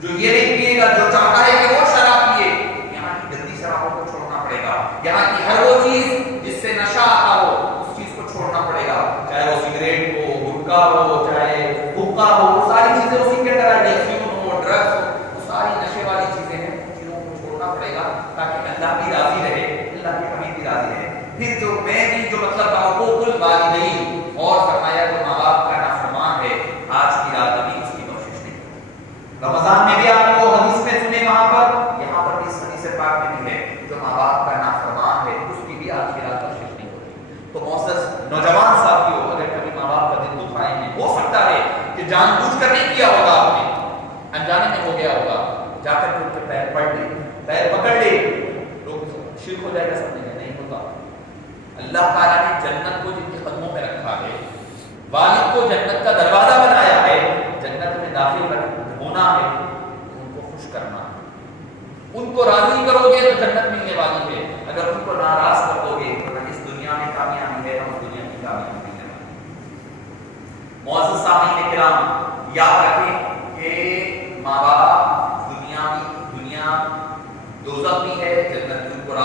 جو یہ نہیں پیے گا, جو چاہتا ہے کہ وہ شراب پیے, یہاں کی گندی شرابوں کو چھوڑنا پڑے گا. یہاں کی ہر وہ چیز جس سے نشہ آتا ہو اس چیز کو چھوڑنا پڑے گا, چاہے وہ سگریٹ ہو, گٹکا ہو, چاہے حقہ ہو, وہ ساری چیزیں اسی کے اندر آ گئی, افیون ہو, ڈرگس ہو, وہ ساری نشے والی چیزیں ہیں, ان چیزوں کو چھوڑنا پڑے گا تاکہ اللہ بھی راضی رہے, اللہ کے حبیب بھی راضی رہے. پھر جو میں بھی جو مطلب حقوق الوالدین, اور فرمایا جو ماں باپ کا نافرمان ہے آج کی رات ابھی اس کی بخشش نہیں. رمضان میں بھی آپ کو حدیث میں سنے, وہاں پر یہاں پر بھی اس حدیث پاک میں بھی ہے جو ماں باپ کا نافرمان ہے اس کی بھی آج کی رات بخشش نہیں ہوتی. تو معزز نوجوان ساتھیوں, اگر کبھی ماں باپ کا دل دکھائے ہیں, ہو سکتا ہے کہ جان بوجھ کر نہیں کیا ہوگا, آپ نے انجانے میں ہو گیا ہوگا, جا کر کے ان کے پیر پڑھ لے, پیر پکڑ لے, لوگ شرک ہو جائے گا, سمجھیں گے نہیں ہوتا. اللہ تعالیٰ نے جنت کو جن کے قدموں میں رکھا ہے, والد کو جنت کا دروازہ بنایا ہے, جنت میں داخل ہونا ہے, ان کو خوش کرنا ہے. ان کو راضی کرو گے تو جنت ملنے والی ہے, اگر ان کو ناراض کر دو گے تو نہ اس دنیا میں کامیابی ہے نہ اس دنیا کی کامیابی ملنے والی ہے. معزز سامعین کرام, یاد رکھیں کہ ماں باپ دنیاوی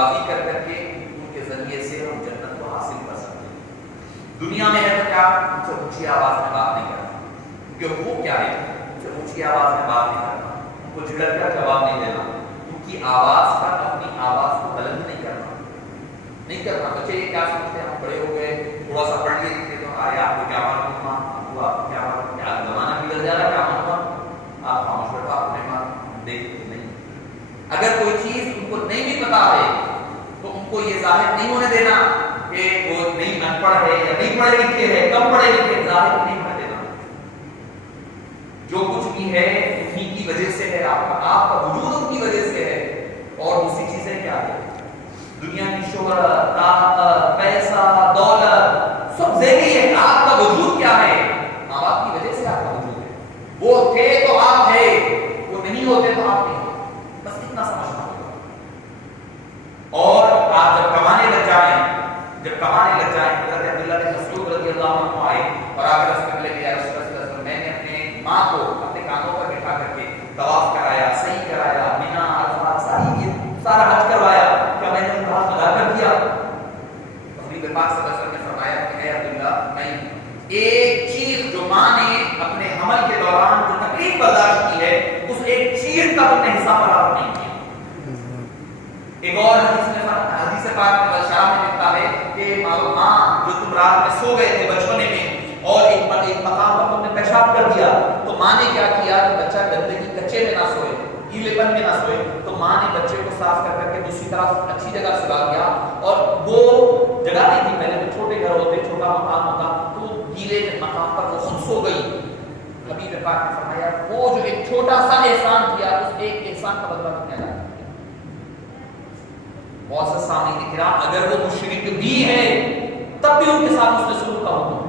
بازی کر کر کے ان کے ذریعے سے ہم جنت کو حاصل کر سکتے ہیں. دنیا میں ہے تو کیا ان سے اونچی آواز میں بات نہیں کرنا، کیونکہ وہ کیا ہے ان سے اونچی آواز میں بات نہیں کرنا، ان کو جھڑک کر جواب نہیں دینا، ان کی آواز پر اپنی آواز کو بلند نہیں کرنا. بچے یہ کیا سمجھتے ہیں، ہم بڑے ہو گئے تھوڑا سا پڑھ لیے لکھے تو آئے آپ کو کیا معلوم ہوا، آپ کو کیا معلوم، کیا زمانہ بگڑ جا رہا ہے، کیا معلوم، آپ خاموش بیٹھو، آپ نہیں معلوم، دیکھتے نہیں. اگر کوئی چیز ان کو نہیں بھی پتا ہے تو ان کو یہ ظاہر نہیں ہونے دینا کہ وہ نہیں ان پڑھ ہے یا نہیں پڑھے لکھے ہے، کم پڑھے لکھے، ظاہر نہیں ہونے دینا. جو کچھ بھی ہے انہی کی وجہ سے ہے، آپ کا وجود ان کی وجہ سے ہے. اور دوسری چیزیں کیا ہے، دنیا کی شہرت، طاقت، پیسہ، دولت سب ذیلی ہے. آپ کا وجود کیا ہے، ماں باپ کی وجہ سے آپ کا وجود ہے. وہ تھے تو آپ ہے، وہ نہیں ہوتے تو آپ نہیں. بس اتنا سمجھنا ہوگا. اور آپ جب کمانے لگ جائیں حضرت عبداللہ بن مسعود رضی اللہ عنہ آئے اور آ کر اس قبلے میں یا رسول اللہ صلی اللہ علیہ وسلم، میں نے اپنے ماں کو اپنے کانوں پر بٹھا کر کے طواف کرایا، سعی کرایا، مینا، عرفات، سارا حج کروایا، کیا میں نے ان کا حق ادا کر دیا؟ حضور پاک صلی اللہ علیہ وسلم نے فرمایا کہ اے عبداللہ نہیں، ایک چیز جو ماں نے اپنے حمل کے دوران جو تکلیف برداشت کی ہے اس ایک چیز کا تم نے حصہ برابر نہیں کیا. ایک اور حدیث پاک میں بشارہ میں لکھتا ہے کہ ماں جو تم رات میں سو گئے تھے بچپنے میں اور ایک مقام پر تم نے پیشاب کر دیا تو ماں نے کیا کیا کہ بچہ گندگی کچے میں نہ سوئے، گیلے پن میں نہ سوئے، تو ماں نے بچے کو صاف کر کر کے دوسری طرف اچھی جگہ سلا دیا. اور وہ جگہ نہیں تھی، پہلے تو چھوٹے گھر ہوتے، چھوٹا مقام ہوتا، تو گیلے مقام پر وہ خود سو گئی. حبیب پاک نے فرمایا وہ جو ایک چھوٹا سا احسان کیا اس ایک احسان کا بدلہ کیا جائے. معزز سامعین کرام، اگر وہ مشرک بھی ہے تب بھی ان کے ساتھ اس نے سلوک کا حکم.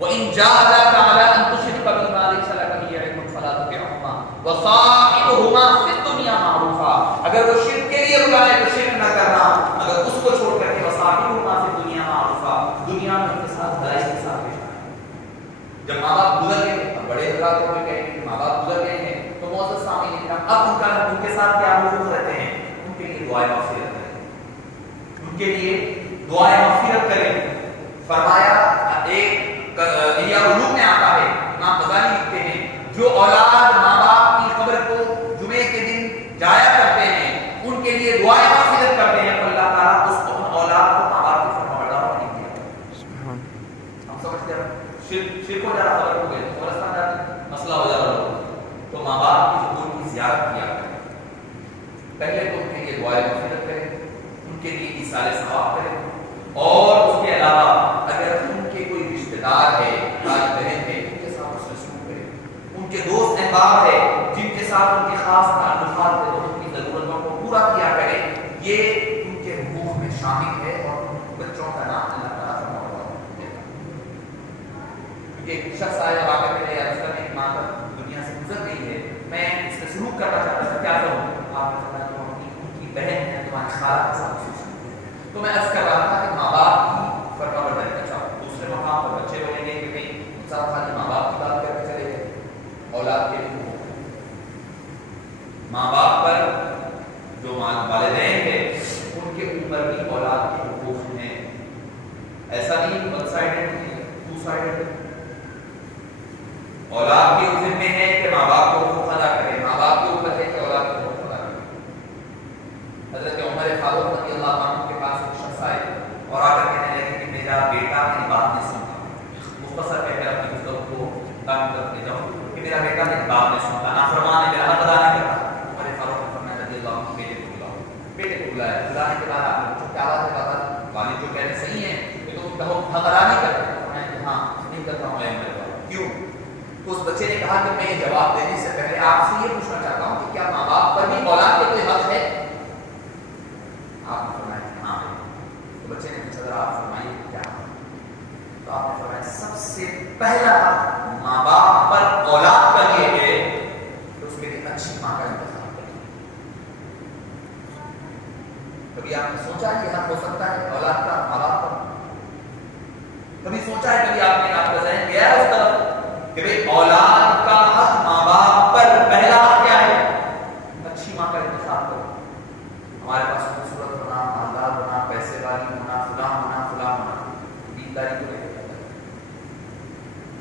وَإِن جَاهَدَاكَ عَلَىٰ أَن تُشْرِكَ بِي مَا لَيْسَ لَكَ بِهِ عِلْمٌ فَلَا تُطِعْهُمَا وَصَاحِبْهُمَا فِي الدُّنْيَا مَعْرُوفًا. اگر وہ شرک کے لیے بلائے تو شرک نہ کرنا، مگر اس کو چھوڑ کر کے وَصَاحِبْهُمَا فِي الدُّنْيَا مَعْرُوفًا، دنیا میں ان کے ساتھ بھلائی کے ساتھ پیش آئے. جب ماں باپ گزر گئے، اب بڑے حضرات کو کہیں کہ ماں باپ گزر گئے ہیں تو معزز سامعین کرام اب ان کے ساتھ کیا حقوق رہتے ہیں، دعائیں مغفرت کریں، ان کے لیے دعائیں مغفرت کریں. فرمایا ایک یا علوم میں آتا ہے، امام غزالی لکھتے ہیں جو اولاد ماں باپ کی قبر کو جمعے کے دن جایا کرتے ہیں ان کے لیے دعائیں مغفرت کرتے ہیں، اللہ تعالیٰ اس اولاد کو ماں باپ کی فرمانبردار نہیں کیا. ہم سمجھتے ہیں شرک ہو جا رہا، خبر ہو گئی قبرستان جاتے مسئلہ ہو جا رہا، تو ماں باپ کی قبر کی زیارت کیا کریں. پہلے تو ان کے لیے دعائیں مغفرت کریں، ان کے لیے ایصال ثواب کریں، اور اس کے علاوہ اگر ان کے کوئی رشتہ دار ہے، بھائی بہن ہے، ان کے ساتھ اس میں سلوک کریں. ان کے دوست احباب ہے جن کے ساتھ ان کے خاص تعلقات ہے تو ان کی ضرورتوں کو پورا کیا کریں. یہ ان کے حقوق میں شامل ہے. اور بچوں کا نام اللہ تعالیٰ فرماتا کیونکہ ایک شخص آیا اور آ کر میرے عرض کرنے کی ماں دنیا سے گزر گئی ہے، میں اس سے سلوک کرنا چاہتا تھا، کیا کروں؟ آپ نے فرمایا ان کی بہن ہے تمہاری خالہ کے ساتھ سلوک. تو میں عرض کر رہا تھا کہ ماں باپ کی فرمانبرداری کا چاہو، دوسرے مقام پر بچے بنیں گے کہ نہیں انسان خالی ماں باپ کی بات کر کے چلے گئے. اولاد کے لیے ماں باپ پر جو والدین ہیں ان کے اوپر بھی اولاد کے حقوق ہیں. ایسا نہیں ون سائیڈڈ نہیں، ٹو سائیڈڈ. اولاد کے ذمہ ہے کہ ماں باپ کو حقوق ادا کرے، ماں باپ کے اوپر ہے کہ اولاد کو حقوق ادا کرے. حضرت عمر فاروق رضی اللہ عنہ کے پاس ایک شخص آئے اور آ کر کہنے لگے کہ میرا بیٹا میری بات نہیں سنتا. مختصر کہہ کر اپنی گفتگو کو ختم کر کے جاؤں کہ میرا بیٹا میری بات نہیں سنتا، نافرمان ہے، میرا حق ادا نہیں کرتا. عمر فاروق نے فرمایا رضی اللہ عنہ بیٹے کو بلاؤ. بیٹے کو بلایا، بلانے کے بعد آپ کو کیا بات ہے بتا، والد جو کہہ رہے صحیح ہے کہ تم حق ادا نہیں کرتے. فرمایا کہ ہاں نہیں کرتا ہوں میں. کیوں؟ تو اس بچے نے کہا کہ میں یہ جواب دینے سے پہلے آپ سے یہ پوچھنا چاہتا ہوں کہ کیا ماں باپ پر بھی اولاد کے کوئی حق ہے؟ آپ نے فرمایا کہ ہاں. تو بچے نے پوچھا ذرا آپ فرمائیے کیا؟ تو آپ نے فرمایا سب سے پہلا حق ماں باپ پر اولاد کا یہ ہے کہ اس کے لیے اچھی ماں کا انتخاب کرے. کبھی آپ نے سوچا یہ حق ہو سکتا ہے اولاد کا ماں باپ پر؟ کبھی سوچا ہے، کبھی آپ نے آپ کا ذہن گیا ہے اس طرف کہ بھئی اولاد کا حق ماں باپ پر پہلا حق کیا ہے؟ اچھی ماں کا انتخاب کرو. ہمارے پاس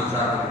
2-4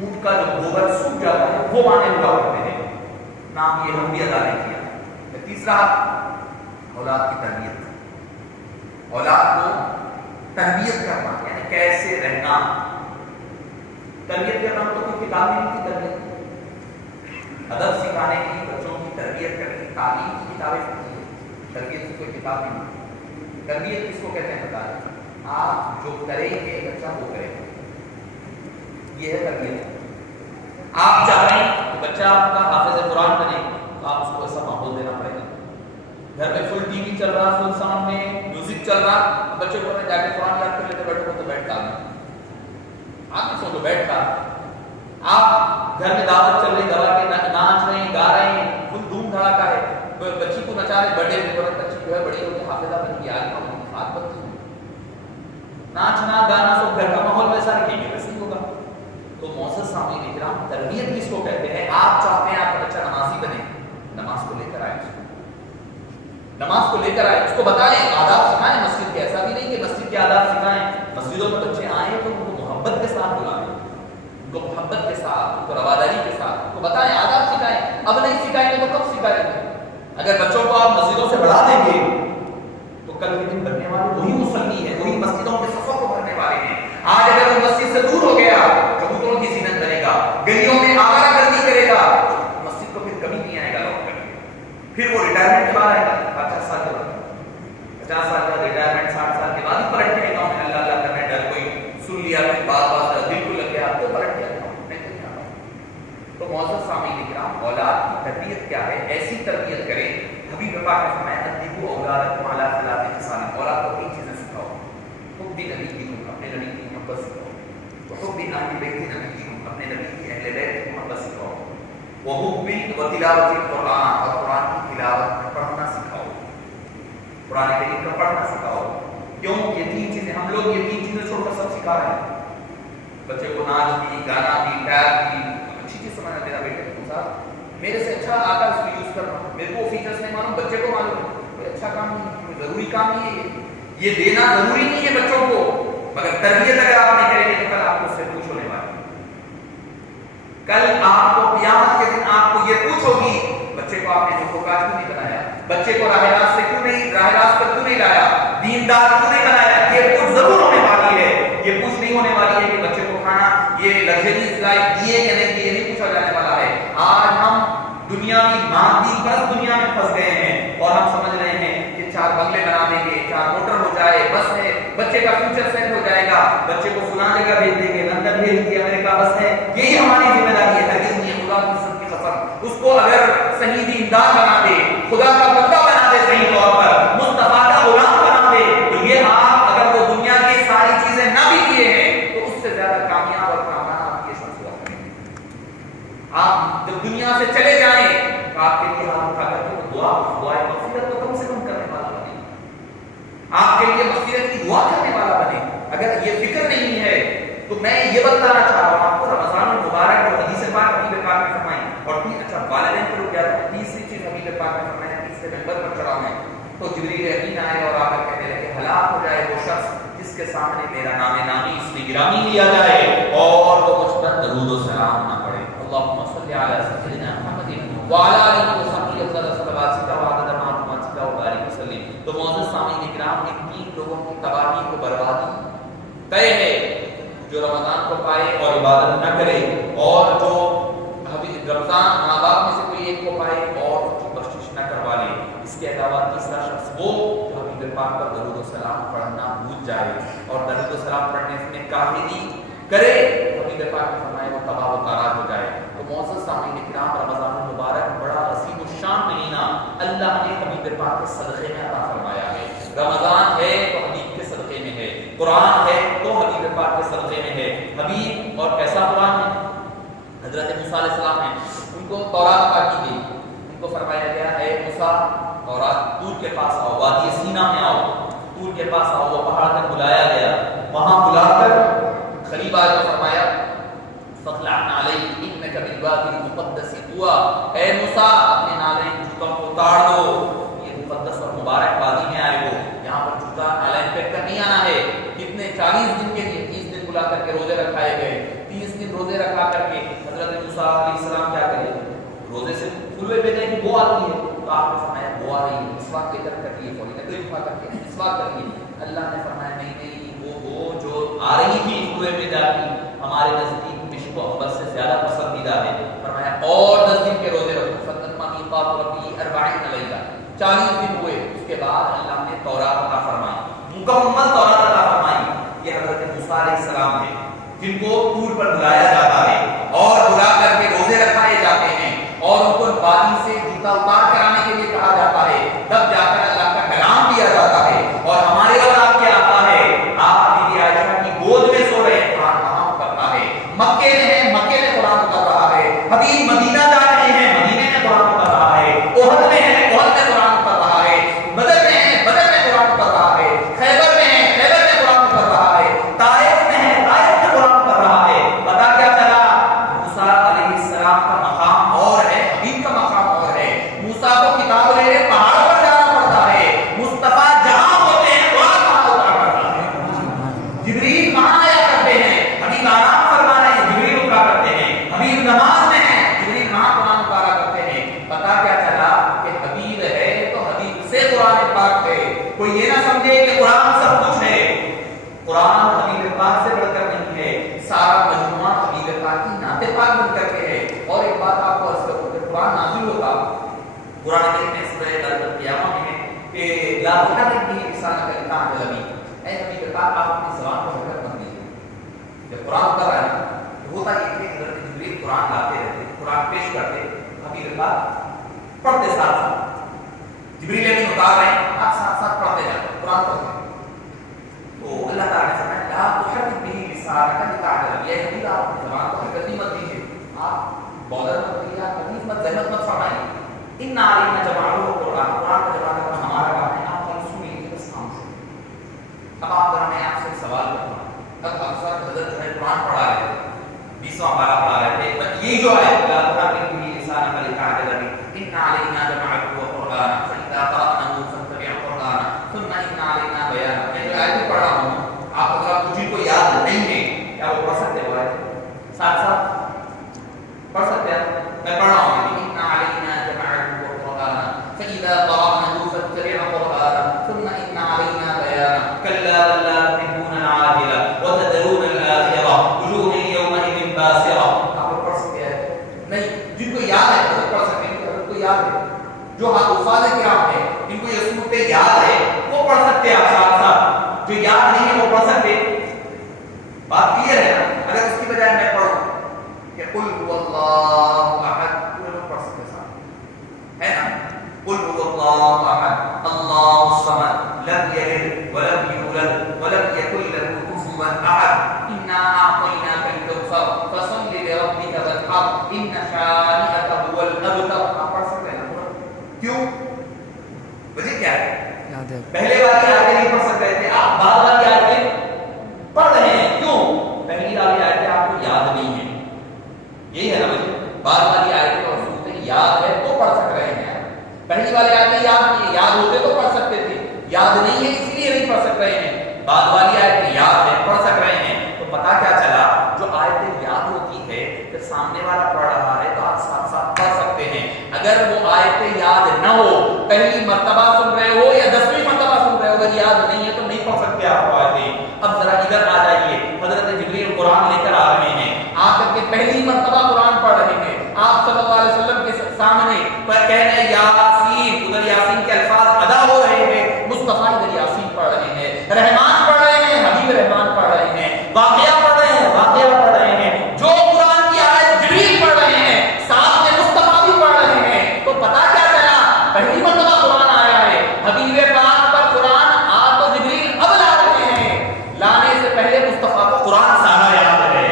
اونٹ کا جو گوبر سوکھ جاتا ہے وہ معنی اڑا کرتے ہیں، نام یہ ہم بھی ادا نہیں کیا۔ تیسرا اولاد کی تربیت، اولاد کو تربیت کرنا یعنی کیسے رہنا۔ تربیت کرنا تو کوئی کتاب نہیں تھی، تربیت ادب سکھانے کی، بچوں کی تربیت کرنے کی تعلیم کی کتابیں ہوتی ہیں، تربیت کی کوئی کتاب نہیں۔ تربیت کس کو کہتے ہیں بتا دیں؟ آپ جو کریں گے بچہ وہ کرے گا، یہ ہے تربیت۔ آپ چاہ رہے ہیں کہ بچہ آپ کا حافظ قرآن بنے تو آپ اس کو ایسا ماحول دینا پڑے گا، گھر میں فل ٹی وی چل رہا، فل ساؤنڈ میں میوزک چل رہا، بچے کو جا کے قرآن یاد کر لیتے بیٹھو تو بیٹھ ڈالنا، آپ سو تو بیٹھ ڈال۔ آپ گھر میں دعوت چل رہی، دعوت کے ناچ رہے ہیں، گا رہے ہیں، فل دھوم دھڑاکا ہے، بچی کو نچا رہے، برتھ ڈے پہ بچی جو ہے بڑی ہوتی حافظہ بن گئی، عالمہ بن گئی، ہاتھ بچی ناچنا گانا سب گھر کا ماحول ویسا رکھیں گے ویسے ہی ہوگا۔ تو معزز سامعین کرام، تربیت کس کو کہتے ہیں؟ آپ چاہتے ہیں آپ کا بچہ نمازی بنے، نماز کو لے کر آئے، اس کو نماز کو لے کر آئے، اس کو بتائیں، آداب سکھائیں مسجد کے، ایسا بھی نہیں کہ مسجد کے آداب سکھائیں، مسجدوں میں بچے آئیں تو ان کو محبت کے ساتھ بلائیں، ان کو محبت کے ساتھ، ان کو رواداری کے ساتھ ان کو بتائیں، آداب سکھائیں۔ اب نہیں سکھائیں گے تو کب سکھائیں گے؟ اگر بچوں کو آپ مسجدوں سے بڑھا دیں گے تو کل کے دن بننے والے وہی مصلی ہیں، وہی مسجدوں کے صفوں کو بھرنے والے ہیں۔ آج اگر وہ مسجد سے دور ہو گیا، کبوتروں کی زینت بنے گا، گلیوں میں آوارہ گردی کرے گا، مسجد کو پھر کبھی نہیں آئے گا لوٹ کر، پھر وہ ریٹائرمنٹ کے بعد آئے گا، 50 سال کے بعد، 50 سال کے بعد ریٹائرمنٹ، 60 سال کے بعد ہی پلٹ کے آئے گا، اللہ اللہ کرنے ڈر کوئی سن لیا، کوئی بات دل کو لگ گیا تو پلٹ کے آئے گا، نہیں تو نہیں آتا۔ تو معزز سامعین کرام، اولاد کی تربیت کیا ہے؟ ایسی تربیت کریں، حبیب پاک نے فرمایا ادبوا اولادکم علی ثلاث خصال، اولاد کو تین چیزیں سکھاؤ، حب نبیکم، اپنے نبی کی محبت سکھاؤ، وحب اہل بیت نبیکم، اپنے نبی کی اہل بیت کی محبت سکھاؤ، وحب وتلاوت القرآن، اور قرآن کی تلاوت پڑھنا سکھاؤ، قرآن کریم کا پڑھنا سکھاؤ۔ کیوں؟ یہ تین چیزیں، ہم لوگ یہ تین چیزیں چھوڑ کر سب سکھا رہے ہیں بچے کو، ناچ بھی، گانا بھی، ٹیب بھی، اچھی چیز سمجھنا، میرا بیٹا صاحب میرے سے اچھا آتا ہے اس کو یوز کرنا، میرے کو فیچرز نہیں معلوم، بچے کو معلوم ہے، کوئی اچھا کام نہیں، کوئی ضروری کام نہیں ہے، یہ دینا ضروری نہیں ہے بچوں کو، مگر تربیت اگر آپ نہیں کریں گے تو کل آپ کو اس سے پوچھ ہونے والی، کل آپ کو قیامت کے دن آپ کو یہ پوچھ ہوگی بچے کو آپ نے نیکوکار کیوں نہیں بنایا، بچے کو راہ راست سے کیوں نہیں، راہ راست پر کیوں نہیں لایا، دیندار کیوں نہیں بنایا۔ یہ پوچھ ضرور ہونے والی ہے، یہ پوچھ نہیں ہونے والی ہے کہ بچے کو کھانا یہ لگژریز لائف دیے یا نہیں دیے، نہیں پوچھا جانے والا ہے۔ آج ہم دنیاوی مادی بس دنیا میں پھنس گئے ہیں اور ہم سمجھ رہے ہیں کہ 4 بنگلے بنا دیں گے، 4 موٹر ہو جائے، بس ہے، بچے کا فیوچر سیٹ ہو جائے گا، بچے کو فلاں جگہ بھیج دیں گے، لندن بھیج دیں گے، امریکہ، بس ہے، یہی ہماری ذمہ داری ہے۔ ہرگز نہیں، خدا کی عزت کی قسم، اس کو اگر صحیح دیندار بنا دے، خدا کا بندہ بنا دے، صحیح طور پر مصطفیٰ کا غلام بنا دے، تو یہ آپ اگر وہ دنیا کی ساری چیزیں نہ بھی دیے ہیں تو اس سے زیادہ کامیاب اور کامیاب آپ کے ساتھ ہوا کریں گے۔ آپ جب دنیا سے چلے جائیں تو آپ کے لیے ہاتھ اٹھا کر کے دعائے مغفرت تو کم سے کم کرنے والا بنے، آپ کے لیے مغفرت کی دعا کرنے والا بنے۔ اگر یہ فکر نہیں ہے تو میں یہ بتانا چاہ رہا ہوں آپ کو، رمضان المبارک اور حدیث پاک حبیب پاک نے فرمائی، اور اچھا والدین پر رک گیا تو تیسری چیز حبیب پاک نے فرمایا، تیسرے ممبر پر چڑھا میں تو جبریل امین آئے اور آ کر کہنے لگے ہلاک ہو جائے وہ شخص جس کے سامنے میرا نام نامی اس میں گرامی لیا جائے اور وہ مجھ پر درود و سلام نہ پڑھے۔ اللہم صلی علی سیدنا محمد وعلی آلہ وصحبہ افضل الصلوات وعدد معلومات و بارک وسلم۔ تو معزز سامعین کرام، ان 3 لوگوں کی تباہی کو بربادی طے ہے، جو رمضان کو پائے اور عبادت نہ کرے، اور جو رمضان ماں باپ میں سے کوئی ایک کو پائے اور اس کی بخشش نہ کروا لے۔ اس کے علاوہ تیسرا شخص وہ جو حبیب پاک پر درود و سلام پڑھنا بھول جائے اور درود و سلام پڑھنے میں کاہلی کرے، حبیب پاک نے فرمایا وہ تباہ و تارات ہو جائے۔ تو معزز سامعین کرام، رمضان المبارک بڑا عظیم الشان مہینہ اللہ نے حبیب پاک کے صدقے میں عطا فرمایا ہے۔ رمضان ہے تو حبیب کے صدقے میں ہے، قرآن ہے تو حبیب پاک کے صدقے میں ہے۔ حبیب اور کیسا قرآن ہے؟ حضرت موسیٰ علیہ السلام ہیں، ان کو تورات عطا کی گئی، ان کو فرمایا گیا اے موسیٰ تورات طور کے پاس آؤ، وادی سینا میں آؤ، طور کے پاس آؤ، وہ پہاڑ تک بلایا گیا، وہاں بلا کر قریب آئے تو فرمایا فخلع نعلیک انک بالوادی المقدس طویٰ، اے موسیٰ اپنے نالین جوتوں کو اتار دو، یہ مقدس اور مبارک وادی میں آئے ہو، یہاں پر جوتا نالین پہن کر نہیں آنا ہے۔ کتنے 40 دن کے لیے 30 دن بلا کر کے روزے رکھائے گئے، 30 دن روزے رکھا کر کے بو آتی ہے تو آپ نے فرمایا بو آ رہی ہے مسواک لے کر کریے فوری نہ کوئی دفعہ کر کے مسواک کریے. اللہ نے فرمایا نہیں وہ بو جو آ رہی تھی کنویں میں جاتی ہمارے نزدیک مشک و عنبر سے زیادہ پسندیدہ ہے. فرمایا اور 10 دن کے روزے رکھو. فتنما میقات ربی 40 لیلہ 40 دن ہوئے. اس کے بعد اللہ نے تورات عطا فرمائی, مکمل تورات عطا فرمائی. یہ حضرت موسیٰ علیہ السلام ہے جن کو طور پر بلایا جاتا ہے اور بلا کر کے روزے رکھائے جاتے ہیں اور ان کو وادی سے جوتا اتار کر آنے کے لیے کہا جاتا ہے. تب جا کر اللہ کا کلام دیا جاتا ہے. اور ہمارے اور آپ کیا آتا ہے, آپ بی بی عائشہ کی گود میں سو رہے ہیں, قرآن وہاں اترتا ہے. مکے میں ہیں, مکے میں قرآن اتر رہا ہے. حبیب مدینہ جا رہے ہیں, مدینے میں قرآن اتر رہا ہے. احد میں ہیں, احد میں قرآن اتر رہا ہے. بدر میں ہیں, بدر میں قرآن اتر رہا ہے. خیبر میں ہیں, خیبر میں قرآن اتر رہا ہے. طائف میں ہیں, طائف میں قرآن اتر رہا ہے. پتا کیا چلا, موسیٰ علیہ السلام کا مقام اور ہے, حبیب کا مقام اور ہے. موسیٰ کو کتاب لینے پہاڑوں پر جانا پڑتا ہے. مصطفیٰ جہاں ہوتے ہیں قرآن وہاں اترا کرتا ہے. جبریل وہاں آیا کرتے ہیں, حبیب آرام فرما رہے ہیں, جبریل اترا کرتے ہیں. حبیب نماز میں ہیں, جبریل وہاں قرآن اتارا کرتے ہیں. پتا کیا چلا کہ حبیب ہے تو حبیب سے قرآن پاک ہے. کوئی یہ نہ سمجھے کہ قرآن سب کچھ ہے. قرآن حبیب پاک سے بڑھ کر نہیں ہے. سارا مجموعہ حبیب پاک کی نعت پاک بن کر کے ہے. اور ایک بات آپ کو عرض کروں کہ قرآن نازل ہوتا قرآن کریم میں سورہ القیامہ میں ہے کہ لا تحرک به لسانک لتعجل به. اے حبیب پاک آپ اپنی زبان کو حرکت مت دیجیے. جب قرآن اتر آیا تو ہوتا یہ کہ حضرت جبریل قرآن لاتے رہتے, قرآن پیش کرتے, حبیب پاک پڑھتے ساتھ ساتھ. جبریل امین اتار رہے ہیں, آپ ساتھ ساتھ پڑھتے جاتے, قرآن پڑھتے. تو اللہ تعالیٰ نے فرمایا لا تحرک به لسانک لتعجل به. اے حبیب آپ اپنی زبان کو حرکت مت دیجیے, آپ بولر مت دیجیے, آپ حدیث مت زحمت مت فرمائیے. ان علینا جمعہ قرآن, قرآن کا جمع کرنا ہمارا کام ہے, آپ خود سنیے بس کام سے. اب آپ ذرا میں آپ سے سوال کروں, اب اکثر حضرت جو ہے قرآن پڑھا رہے تھے, 20واں پارہ پڑھا رہے تھے, یہ جو ہے لا تحرک به لسانک لتعجل به ان علینا جمعہ قرآن فإذا قرأناه فاتبع قرآن ثم ان علینا بیان. میں جو آیت پڑھ رہا ہوں, آپ اگر آپ کچھ کو یاد نہیں ہے کیا وہ پڑھ سکتے ہو؟ ساتھ ساتھ پڑھ سکتے ہیں. میں پڑھ رہا ہوں ان علینا فإذا قرأناه فاتبع قرآنا ثم إن علينا بيانا كلا بل لا تحبون العاجلة وتذرون الآخرة وجوه يومئذ باسرة. آپ لوگ پڑھ سکتے ہیں نہیں؟ جن کو یاد ہے وہ پڑھ سکتے ہیں, اگر کو یاد ہے جو حفاظ کرام ہیں جن کو یہ صورتیں یاد ہے وہ پڑھ سکتے ہیں آپ ساتھ ساتھ, جو یاد نہیں ہے وہ پڑھ سکتے. بات کلیئر ہے نا؟ اگر اس کی بجائے میں پڑھوں کہ قل هو اللہ احد, پورے لوگ پڑھ سکتے ساتھ ہے نا. قل هو الله احد الله الصمد لم يلد ولم يولد ولم يكن له كفوا احد انا اعطيناك الكوثر فصل لربك وانحر ان شانئك هو الابتر. آپ پڑھ سکتے ہیں. کیوں؟ وجہ کیا ہے؟ پہلے والی آیتیں نہیں پڑھ سکتے تھے, آپ بعد والی آیتیں پڑھ رہے ہیں. کیوں؟ پہلی والی آیتیں آپ کو یاد نہیں ہیں, یہی ہے نا وجہ. بعد والی آیتیں اور صورتیں یاد ہے تو پڑھ سک رہے ہیں. پہلی والی آیتیں یاد نہیں ہے, یاد ہوتے تو پڑھ سکتے تھے, یاد نہیں ہے اس لیے نہیں پڑھ سک رہے ہیں. بعد والی آیتیں یاد ہے پڑھ سک رہے ہیں. تو پتا کیا چلا, جو آیتیں یاد ہوتی ہے پھر سامنے والا پڑھ رہا ہے تو آپ ساتھ ساتھ پڑھ سکتے ہیں. اگر وہ آیتیں یاد نہ ہو, پہلی مرتبہ سن رہے ہو یا 10ویں مرتبہ سن رہے ہو, اگر یاد نہیں ہے تو نہیں پڑھ سکتے آپ آیتیں. اب ذرا ادھر آ جائیے, حضرت جبریل قرآن لے کر آ رہے ہیں, آ کر کے پہلی مرتبہ قرآن پڑھ رہے ہیں. آپ صلی اللہ علیہ وسلم کے سامنے پر کہہ رہے ہیں یاسین, ادھر یاسین کے الفاظ ادا ہو رہے ہیں. مصطفیٰ ادھر یاسین پڑھ رہے ہیں, رحمان پڑھ رہے ہیں, حبیب رحمان پڑھ رہے ہیں, واقعہ پڑھ رہے ہیں, واقعہ پڑھ رہے ہیں. جو قرآن کی آیت جبریل پڑھ رہے ہیں, ساتھ میں مصطفیٰ بھی پڑھ رہے ہیں. تو پتا کیا چلا, پہلی مرتبہ قرآن آیا ہے, حبیب پاک پر قرآن آ تو جبریل اب لا رہے ہیں, لانے سے پہلے مصطفیٰ کو قرآن سارا یاد ہے.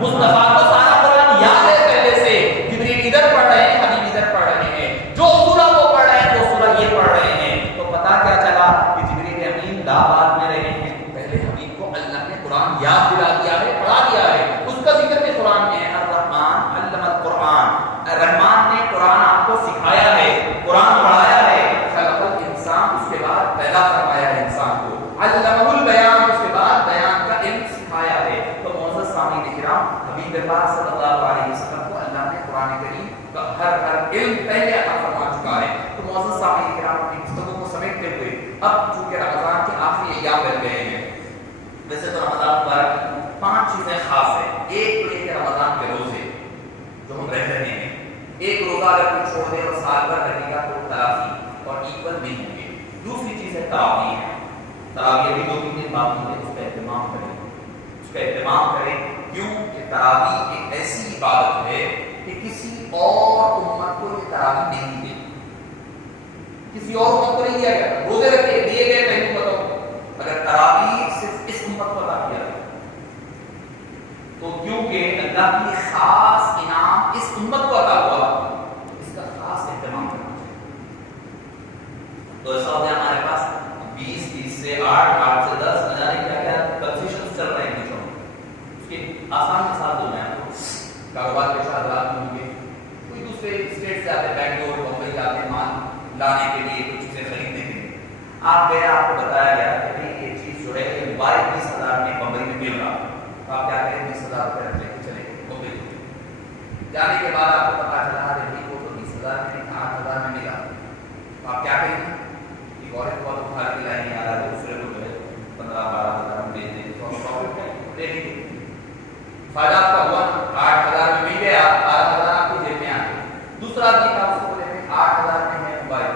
مصطفیٰ کو سارا قرآن یاد ہے پہلے سے. جبریل ادھر پڑھ رہے ہیں, حبیب ادھر پڑھ رہے ہیں, جو سورہ وہ پڑھ رہے ہیں وہ سورہ یہ پڑھ رہے ہیں. تو پتا کیا چلا کہ جبریل امین دعوات میں رہے ہیں, پہلے حبیب کو اللہ نے قرآن یاد دلا دیا ہے, پڑھا دیا ہے. اس کا ذکر بھی قرآن میں ہے, الرحمن علم القرآن, الرحمان نے قرآن آپ کو سکھایا ہے, قرآن پڑھایا ہے. خلق الانسان, اس کے بعد پیدا فرمایا ہے انسان کو. علمہ البیان, اس کے بعد بیان کا علم سکھایا ہے. تو معزز سامعین کرام, حبیب پاک صلی اللہ علیہ وسلم کو اللہ نے قرآن کریم کا ہر علم پہلے عطا فرما چکا اب چونکہ رمضان کے آخری ایام بن گئے ہیں، ویسے تو رمضان مبارک 5 چیزیں خاص ہیں. ایک تو یہ کہ رمضان کے روزے جو ہم رہ رہے ہیں، ایک روزہ اگر کوئی چھوڑ دے اور سال بھر رہے گا تو تراویح اور ایکول نہیں ہوں گے. دوسری چیز ہے تراویح ہے. تراویح بھی 2-3 دن باقی ہے، اس کا اہتمام کریں، اس کا اہتمام کریں. کیوں کہ تراویح ایک ایسی عبادت ہے کہ کسی اور امت کو یہ تراویح نہیں دی، کسی اور امت کو نہیں دیا گیا. روزے رکھے دیے گئے پہلے بتاؤ، اگر تراویح صرف اس امت کو عطا کیا گیا تو کیونکہ اللہ کی خاص انعام اس امت کو عطا ہوا، اس کا خاص اہتمام کرنا چاہیے. تو ایسا ہوتا ہے ہمارے پاس 20 سے 8 سے 10 نہ جانے کیا کیا کنسیشن چل رہے ہیں. اس کی آسان مثال دوں میں آپ کو. کاروبار پیشہ حضرات ہوں گے، کوئی دوسرے اسٹیٹ سے آتے، بینگلور بمبئی آتے مال لانے کے لیے، کچھ چیزیں خریدنے کے لیے. آپ گئے، آپ کو بتایا گیا کہ یہ چیز جو ہے یہ موبائل 20,000 میں بمبئی میں مل رہا، تو آپ کیا کریں 20,000 روپئے رکھ لے کے چلے بمبئی. جانے کے بعد آپ کو پتا چلا ارے وہ تو 20,000 میں 8,000 میں ملا، تو آپ کیا کریں گے؟ ایک اور بہت اٹھا کے لائیں گے، آ رہا ہے دوسرے کو جو ہے 15-12,000 میں دے دیں تو پروفٹ لے لیں گے. فائدہ آپ کا ہوا، 8,000 میں مل گیا، 12,000 آپ کی جیب میں آ گئے. دوسرا آدمی کا اس کو بولے 8,000 میں ہے موبائل،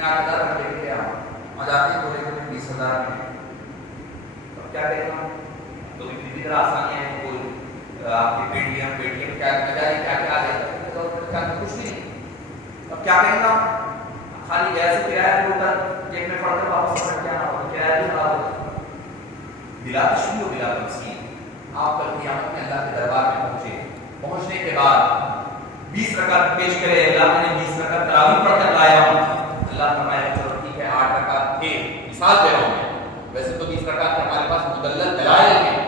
8,000 میں لے کے گیا اور جاتے ہیں بولے کہ 20,000 میں. اب کیا کرے گا؟ تو کسی طرح آسانی ہے، کوئی آپ کی پے ٹی ایم کیا کیا آ جائے گا، کچھ بھی نہیں. اب کیا کریں گا؟ خالی ویسے کرایہ کو ادھر جیب میں پڑ کر واپس کر کے آنا ہوگا، کرایہ بھی خراب ہوگا. بلا تشبیہ و بلا تمثیل آپ کل قیامت میں اللہ کے دربار میں پہنچے. پہنچنے کے بعد 20 رکعت پیش کرے، اللہ میں نے 20 رکعت تراویح پڑھ کر لایا ہوں. اللہ فرمائے چلو ٹھیک ہے 8 رکعت تھے، مثال دے رہا ہوں میں. ویسے تو 20 رکعت کے ہمارے پاس مدلل دلائل ہیں،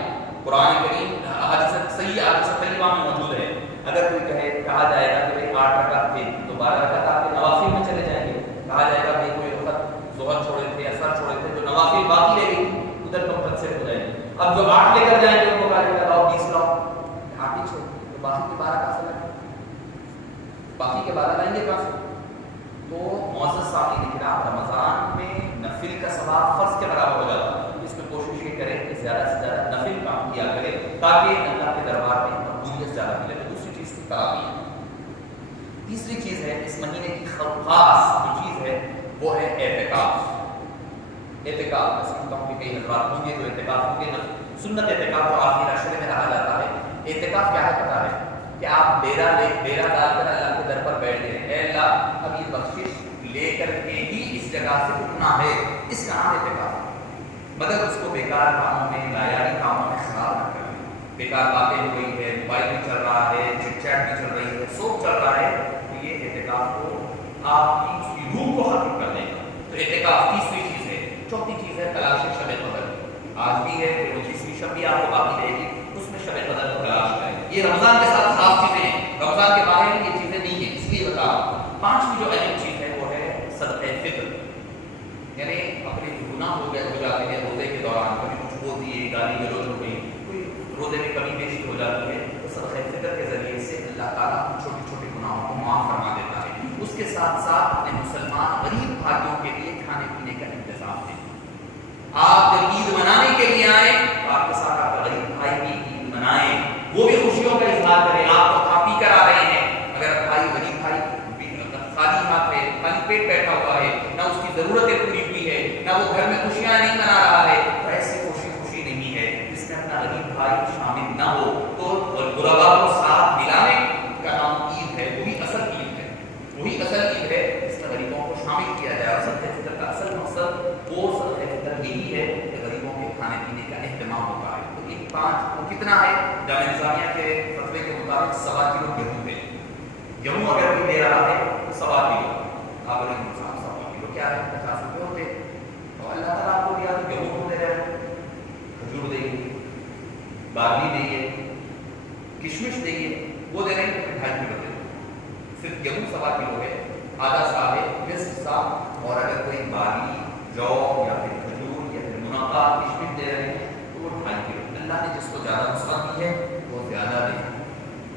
قرآن کریم احادیث صحیح احادیث طیبہ میں موجود ہے. اگر کوئی کہا جائے گا کہ 8 رکعت تھے تو 12 رکعت آپ کے نوافل میں چلے جائیں گے. کہا جائے گا بھائی کوئی وقت ظہر چھوڑے تھے، اثر چھوڑے تھے، جو نوافل باقی رہ گئی ادھر کمپنسیٹ ہو جائیں گے. اب جو 8 لے کر جائیں گے ان کو کہا جائے گا لاؤ 20 لاؤ، 8 ہی چھوڑ تو باقی کے 12 کہاں سے لائیں گے؟ باقی کے 12 لائیں گے کہاں سے؟ تو معزز سامعین کرام، رمضان میں نفل کا ثواب فرض کے برابر ہو جاتا ہے. اس میں کوشش یہ کریں کہ زیادہ سے زیادہ نفل کام کیا کریں تاکہ اللہ کے دربار میں مقبولیت زیادہ ملے. دوسری چیز کی تراویح. تیسری چیز ہے اس مہینے کی خاص جو چیز ہے وہ ہے اعتکاف. اعتکاف میں سمجھتا ہوں کہ کئی حضرات ہوں گے تو اعتکاف ہوں گے. سنت اعتکاف کو آخری عشرے میں رہا جاتا ہے. اعتکاف کیا ہے پتا ہے کہ آپ ڈیرا ڈال کر اللہ کے در پر بیٹھ گئے، اے اللہ اب یہ بخشش لے کر کے ہی اس جگہ سے اٹھنا ہے، اس کا نام اعتکاف ہے. مگر اس کو بیکار کاموں میں، نایابی کاموں میں خراب نہ کریں. بیکار باتیں ہو رہی ہے، موبائل بھی چل رہا ہے، چٹ چیٹ بھی چل رہی ہے، سوپ چل رہا ہے، تو یہ اعتکاف کو آپ کی اس کی روح کو ختم کر دے گا. تو اعتکاف تیسری چیز ہے. چوتھی چیز ہے تلاش شب قدر. آج بھی ہے کہ 25ویں شب بھی آپ کو باقی رہے گی، اس میں شب قدر کو تلاش کریں. یہ رمضان کے ساتھ خاص چیزیں ہیں، رمضان کے باہر یہ چیزیں نہیں ہیں، اس لیے بتا رہا ہوں. 5ویں جو اہم چیز ہے وہ ہے صدقہ فطر. یعنی اپنے گناہ ہو جاتے ہیں روزے کے دوران، کبھی کچھ بول دیے، گالی گلوچ ہو گئی، کوئی روزے میں کمی بیشی ہو جاتی ہے، تو صدقہ فطر کے ذریعے سے اللہ تعالیٰ چھوٹے چھوٹے گناہوں کو معاف فرما دیتا ہے. اس کے ساتھ ساتھ اپنے مسلمان غریب بھائیوں کے لیے کھانے پینے کا انتظام ہے. آپ جب عید منانے کے لیے آئیں تو آپ کے ساتھ آپ کا غریب بھائی بھی عید منائیں، وہ بھی خوشیوں کا اظہار کریں. آپ تو کھا پی کر آ رہے ہیں، اگر بھائی غریب بھائی خالی ہاتھ ہے، خالی پیٹ بیٹھا ہوا ہے، نہ اس کی ضرورتیں پوری ہوئی ہے، نہ وہ گھر میں خوشیاں نہیں منا رہا ہے، تو ایسی خوشی نہیں ہے جس میں اپنا غریب بھائی شامل نہ ہو. تو غربا کو ساتھ ملانے کا نام عید ہے. وہی اصل عید ہے، وہی اصل عید ہے جس میں غریبوں کو شامل کیا جائے. اور صدقہ فطر کا اصل مقصد وہ صدقہ فطر یہی ہے کہ غریبوں کے کھانے پینے کا اہتمام ہوتا ہے. تو یہ 5 وہ کتنا ہے؟ جامعہ نظامیہ کے فتوے کے مطابق 1.25 کلو گیہوں ہے. گیہوں اگر کوئی دے رہا ہے تو 1.25 کلو. آپ بولیں گے 1.25 کلو کیا ہے؟ 50 روپے ہوتے. تو اللہ تعالیٰ آپ کو دیا تو گیہوں کو دے رہے ہیں، کھجور دیں، بارلی دیں، کشمش دیں، وہ دے رہے ہیں 2.5 کلو دے. صرف گیہوں 1.25 کلو ہے، آدھا سا ہے، نصف سا. اور اگر کوئی بارلی، جو یا پھر کھجور یا پھر منقع کشمش دے رہے ہیں تو وہ 2.5 کلو. اللہ نے جس کو زیادہ وسعت دی ہے وہ زیادہ دے.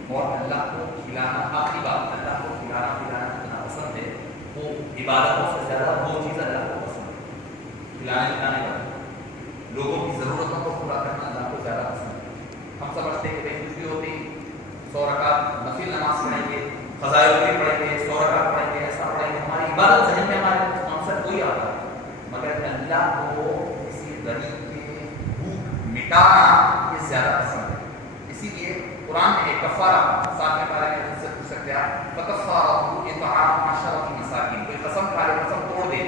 اور اللہ کو کھلانا، آخری بات، اللہ کو کھلانا پلانا اتنا پسند ہے، وہ عبادتوں سے زیادہ وہ چیز اللہ کو پسند ہے. کھلانے پلانے کا، لوگوں کی ضرورتوں کو پورا کرنا اللہ کو زیادہ پسند ہے۔ ہم سمجھتے ہیں کہ بھائی کچھ بھی ہوتی 100 رکعت نفل نماز پڑھیں گے، فضائل بھی پڑھیں گے، 100 رکعت پڑھیں گے، ایسا پڑھیں گے، ہماری عبادت ذہن میں ہمارے کانسیپٹ وہی آتا ہے، مگر اللہ کو کسی غریب کے بھوک مٹانا یہ زیادہ پسند ہے۔ اسی لیے قرآن میں ایک کفارہ ساتھ میں بارے میں سے پوچھ سکتے ہیں، فکفارۃ اطعام 10 مساکین، کوئی قسم کھا لے، قسم توڑ دے،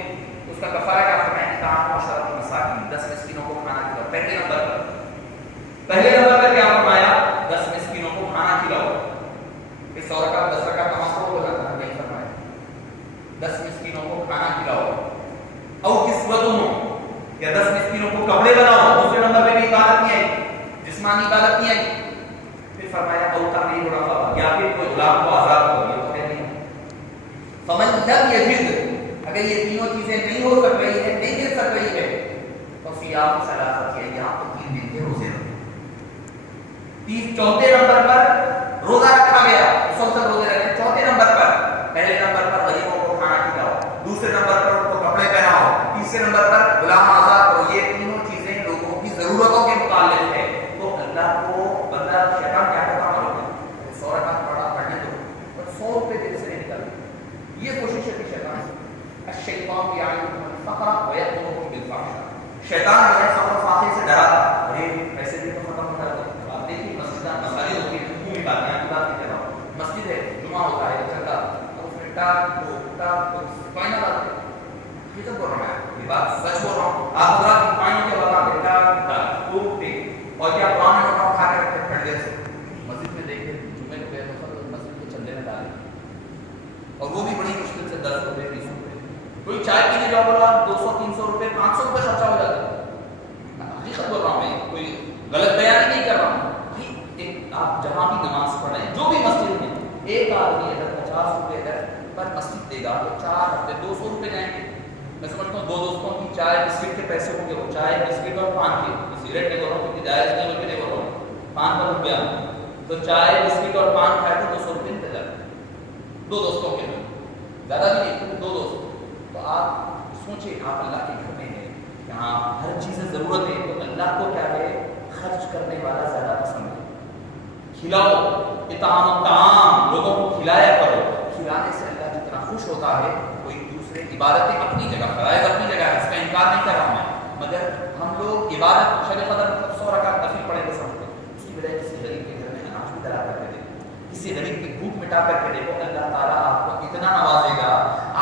اس کا کفارہ کیا فرمایا؟ اطعام 10 مساکین، 10 مسکینوں کو کھانا کھلاؤ۔ پہلے نمبر پر کیا فرمایا؟ 10 مسکینوں کو کھانا کھلاؤ۔ پھر 100 رکعت 10 رکعت نماز پڑھو ہو جاتا ہے، نہیں فرمایا 10 مسکینوں کو کھانا کھلاؤ، او کسوتہم، یا 10 مسکینوں کو کپڑے بناؤ۔ دوسرے نمبر پہ بھی عبادت نہیں آئی، جسمانی عبادت نہیں آئی۔ پھر فرمایا او تحریر رقبہ، یا پھر کوئی غلام کو آزاد کرو، یہ تو ہے نہیں۔ فمن لم یجد، اگر یہ تینوں چیزیں نہیں ہو سک رہی ہے، نہیں مل سک رہی ہے، تو صیام 3 ایام، تو 3 دن کے روزے رکھو۔ چوتھے نمبر پر روزہ رکھا گیا، مسلسل روزے رکھے۔ چوتھے نمبر پر، پہلے نمبر پر غریبوں کو کھانا کھلاؤ، دوسرے نمبر پر ان کو کپڑے پہناؤ، تیسرے نمبر پر غلام آزاد کرو۔ یہ تینوں چیزیں لوگوں کی ضرورتوں کے متعلق ہے، تو اللہ کو بندہ شیطان کیا کرتا معلوم ہے؟ 100 رکعت پڑھنے دو، اور 100 روپے دل سے نہیں نکلتے۔ یہ کوشش ہے کہ شیطان الشیطان یعدکم الفقر ویأمرکم بالفحشاء، شیطان جو ہے فقر و فاقے سے ڈراتا ہے، ارے پیسے بھی تو ختم ہوتا ہے۔ آپ دیکھیے مساجد ہوتی ہے، حکومی بات ہے، کی بات نہیں کر رہا ہوں، مسجد ہے، جمعہ ہوتا ہے، چندہ، اور اس میں ٹاپ فائنل آتے ہیں، یہ سب بول رہا ہے، یہ بات سچ بول رہا ہوں۔ آپ حضرات کی فائنل کے بعد اور کیا قرآن میں نوٹ کھا کے رکھتے پڑھ لے سے مسجد میں دیکھے، جمعے کو گئے تو مسجد کے چندے میں ڈالے، اور وہ بھی بڑی مشکل سے 10 روپے 20 روپے، کوئی چائے پینے جاؤ بولا 200-300 روپے 500 روپے خرچہ ہو جاتا ہے۔ حقیقت بول رہا ہوں میں، کوئی غلط بیان نہیں کر رہا ہوں۔ آپ جہاں بھی نماز پڑھیں، جو بھی مسجد میں، ایک آدمی اگر 50 روپے اگر پر مسجد دے گا تو 4 ہفتے 200 روپے جائیں گے۔ میں سمجھتا ہوں 2 دوستوں کی چائے بسکٹ کے پیسے ہوں گے، وہ چائے بسکٹ اور پان کے، سگریٹ نہیں بول رہا ہوں کیونکہ جائز نہیں بول کے نہیں بول رہا ہوں، پان پر روپیہ، تو چائے بسکٹ اور پان کھائے تو 200 روپے نکل جاتے ہیں 2 دوستوں کے، زیادہ بھی نہیں، 2 دوست۔ تو آپ سوچیں، آپ اللہ کے گھر میں ہیں، یہاں ہر چیز ضرورت ہے، تو اللہ کو کیا ہے؟ خرچ کرنے والا زیادہ پسند ہے۔ کھلاؤ، اطعام الطعام، لوگوں کو کھلایا کرو، کھلانے سے اللہ جتنا خوش ہوتا ہے، کوئی دوسرے عبادتیں اپنی جگہ، فرائض اپنی جگہ ہے، اس کا انکار نہیں کر رہا ہوں میں، مگر ہم لوگ عبادت شب قدر مطلب 100 رکعت نفل پڑھیں گے سمجھتے ہیں، اس کی بجائے کسی غریب کے گھر میں اناج بھی ڈلا کر کے دے، کسی غریب کی بھوک مٹا کر کے دیکھو، اللہ تعالیٰ آپ کو اتنا نوازے گا،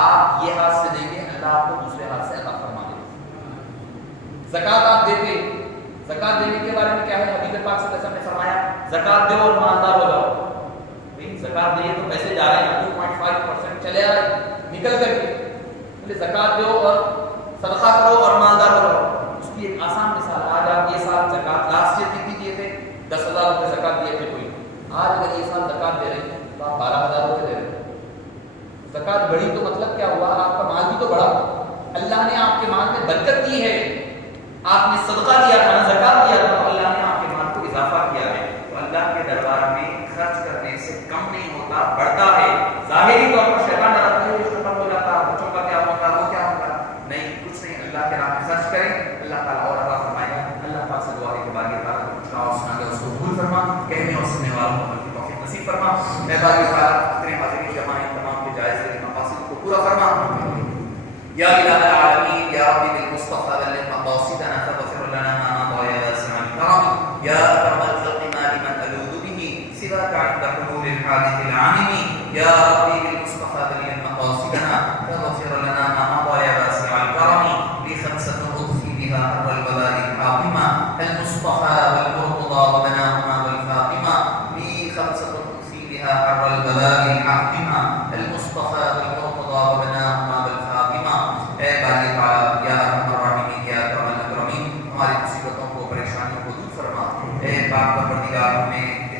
آپ یہ ہاتھ سے دیں گے، اللہ آپ کو دوسرے ہاتھ سے عطا فرما دے گا۔ زکوٰۃ آپ دیتے، زکوٰۃ دینے کے بارے میں کیا ہے؟ حبیب پاک صلی اللہ علیہ وسلم نے فرمایا زکوٰۃ دو اور مالدار ہو جاؤ۔ زکوٰۃ دیے تو پیسے جا رہے ہیں 2.5% چلے آ رہے نکل کر کے، زکوٰۃ دو اور صدقہ کرو اور مالدار ہو جاؤ۔ اس کی ایک آسان مثال، آج آپ یہ سال زکوٰۃ لاسٹ ایئر کتنی دیے تھے؟ 10,000 روپے زکوٰۃ دیے تھے کوئی، آج اگر یہ سال زکوٰۃ دے رہے ہیں تو آپ 12,000 روپے دے رہے ہیں۔ زکوٰۃ بڑھی تو مطلب کیا ہوا؟ آپ کا مال بھی تو بڑھا، اللہ نے آپ کے مال میں برکت دی ہے، آپ نے صدقہ دیا تھا، زکوٰۃ دیا تھا، اللہ نے آپ کے مال کو اضافہ کیا ہے، تو اللہ کے دربار میں خرچ کرنے سے کم نہیں ہوتا، بڑھتا ہے۔ ظاہری طور پر شیطان ڈرتا ہے یہ ختم ہو جاتا، بچوں کا کیا ہوگا، وہ کیا ہوگا، نہیں، کچھ نہیں، اللہ کے راہ میں خرچ کریں، اللہ تعالیٰ اور عطا فرمائے گا۔ اللہ پاک سے دعا ہے کہ باری تعالیٰ کچھ کہا اور سنا گیا اس کو قبول فرما، کہنے اور سننے والوں کو کی توفیق نصیب فرما۔ اے باری تعالیٰ اتنے حاضرین جمع ہیں، تمام کے جائز مقاصد کو پورا فرما۔ یا الہ العالمین، یا رب بالمصطفى بلغ مقاصدنا فاغفر لنا ما مضى يا واسع الكرم، یا اکرم الخلق ما لمن الوذ به سواك عند حلول الحادث العامم، یا رب بالمصطفى بلغ مقاصدنا فاغفر لنا ما مضى يا واسع الكرم، لي خمسة أضفي بها حر الولاء الحاكمة المصطفى والمرتضى وبناهما والفاطمة، لي خمسة أضفي بها حر الولاء الحاكمة المصطفى والمرتضى وبناهما والفاطمة۔ اے باری تعالیٰ، یا ارحم الراحمین، یا اکرم الاکرمین، ہماری مصیبتوں کو، پریشانیوں کو دور فرما۔ اے پاک پروردگار،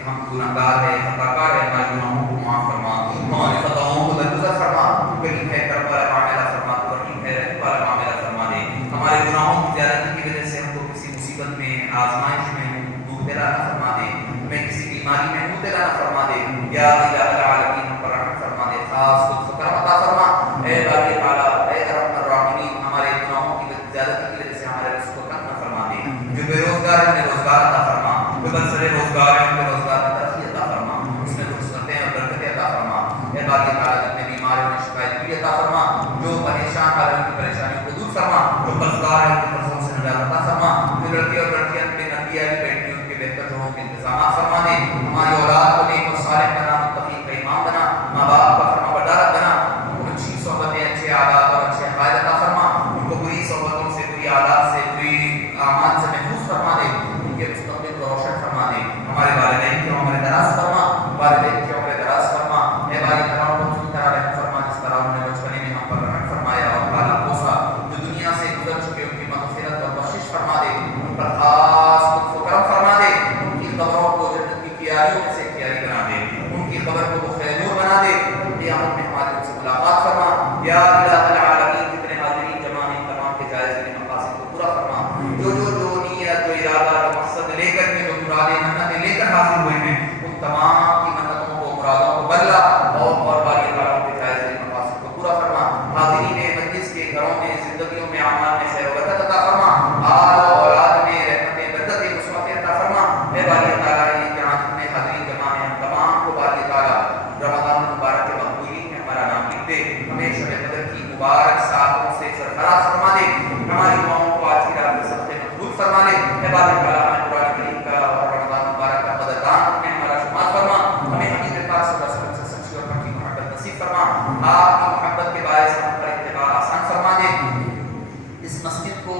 ہم گنہگار ہیں، خطاکار ہیں، ہمارے گناہوں کو معاف فرما، ہماری خطاؤں کو درگزر فرما، تو کریم ہے، کرم والا معاملہ فرما، تو رحیم ہے، رحم والا معاملہ فرما دے۔ ہمارے گناہوں کی زیادتی کی وجہ سے ہم کو کسی مصیبت میں، آزمائش میں مبتلا نہ فرما دے، ہمیں کسی بیماری میں مبتلا نہ فرما دے، یا الہ العالمین ہم پر رحم فرما دے، خاص خود فکر عطا فرما۔ اے باری تعالیٰ، اے ارحم الراحمین، ہمارے گناہوں کی زیادتی کی وجہ جو قرضدار ہیں ان کے قرضوں سے نجات عطا فرما، جو لڑکے اور لڑکیاں اپنے نبی والی بیٹی ان کے بہتر گھروں کے انتظامات فرما دے، ہماری اولاد کو نیک اور صالح بنا، متقی کا امام بنا، ماں باپ کا فرما بردار بنا، ان کو اچھی صحبتیں، اچھے عادات اور اچھے عقائد عطا فرما، ان کو بری صحبتوں سے، بری عادات سے، بری اعمال سے محفوظ فرما دے، ان کے مستقبل کو روشن فرما دے، ہمارے والدین کی عمر دراز فرما، والدین کی عمر دراز فرما، اے باری تعالیٰ کو اسی طرح رحم فرما جس طرح انہوں نے بچپنے میں ہم پر رحم فرمایا اور پالا پوسا، جو دنیا سے گزر چکے ان کی مغفرت اور بخشش فرما دے، ان پر خاص لطف و کرم فرما دے، ان کی قبروں کو جنت کی کیاریوں میں سے کیاری بنا دے، ان کی قبر کو خیر نور بنا دے، قیامت میں ہماری ان سے ملاقات فرما، یا الہ العالمین جتنے حاضرین جمع ہیں تمام کے جائز مقاصد کو پورا فرما، جو نیت، جو ارادہ، جو مقصد لے کر کے، جو مرادیں منتیں لے کر حاضر ہوئے ہیں، ان تمام کی منتوں کو، مرادوں کو بدلا اور باری تعالیٰ کے جائز مقاصد کو پورا فرما، حاضرین مجلس کے گھروں میں، زندگیوں میں، اعمال میں خیر و برکت عطا فرما، آل و اولاد میں رحمتیں، برکتیں، نصرتیں عطا فرما، اے باری تعالیٰ یہ جہاں جتنے حاضرین جمع ہیں ہم تمام کو باری تعالیٰ رمضان المبارک کے مقبولین میں ہمارا نام لکھ دے، ہمیں شب قدر کی مبارک ساعتوں سے سرفراز فرما دے، ہماری دعاؤں کو آج کی رات میں صدقے مقبول فرما دے، اے باری تعالیٰ ہمیں قرآن کریم کا اور رمضان مبارک کا قدردان میں ہمارا شمار فرما، ہمیں حبیب پاک صلی اللہ علیہ وسلم سے سچی اور پکی محبت نصیب فرما، آپ کی محبت کے باعث ہم پر اتباع آسان فرما دے، اس مسجد کو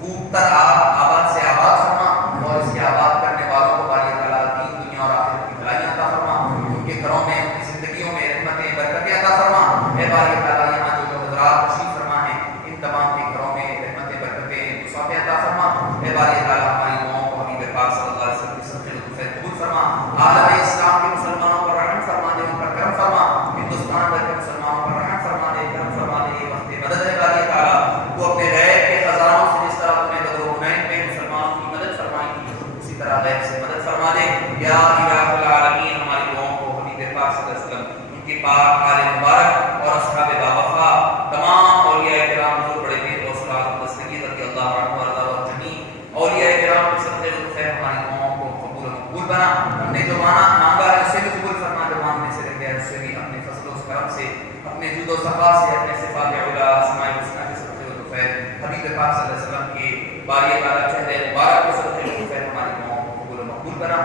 خوب تر آباد سے آباد فرما اور اس کے آباد کرنے والوں کو باری تعالیٰ دین دنیا اور آخرت کی بھلائیاں عطا فرما، ان کے گھروں میں، ان کی زندگیوں میں رحمتیں، برکتیں عطا فرما، اے باری تعالیٰ یہاں جو حضرات تشریف فرما ہیں ان تمام کے گھروں میں رحمتیں، برکتیں، نصرتیں عطا فرما، اے باری تعالیٰ ہماری دعاؤں کو حبیب پاک صلی اللہ علیہ وسلم کی صدقے لطف قبول فرما، عالم اسلام کے مسلمانوں پر رحم فرما دے، ان پر کرم فرما، ہندوستان بھر کے مسلمانوں پر رحم فرما دے، کرم فرما دے، یہ وقت مدد ہے باری تعالیٰ، تو اپنے غیب کے خزانوں سے جس طرح تم نے بدر و حنین میں مسلمانوں کی مدد فرمائی تھی اسی طرح غیب سے مدد فرما دے، یا الہ العالمین ہماری دعاؤں کو حبیب پاک صلی اللہ علیہ وسلم، ان کے پاک آل مبارک اور اصحاب باوفا تمام اولیاء کرام، حضور بڑے پیر غوث اعظم دستگیر رضی اللہ عنہ وارضا اور جمیع اولیاء کرام کے صدقے لطف ہے ہماری دعاؤں کو قبول و مقبول بنا، ہم نے جو مانگا ہے اسے بھی قبول فرما، جو مانگنے سے رہ گیا ہے اسے بھی اپنے فضل و کرم سے، اپنے جود و سخا سے، اپنے صفات علا، اسماء الحسنی کے صدقے لطف ہے حبیب پاک صلی اللہ علیہ وسلم کے باری تعالیٰ چہرے مبارک کے صدقے لطف ہے ہماری دعاؤں کو قبول و مقبول بنا۔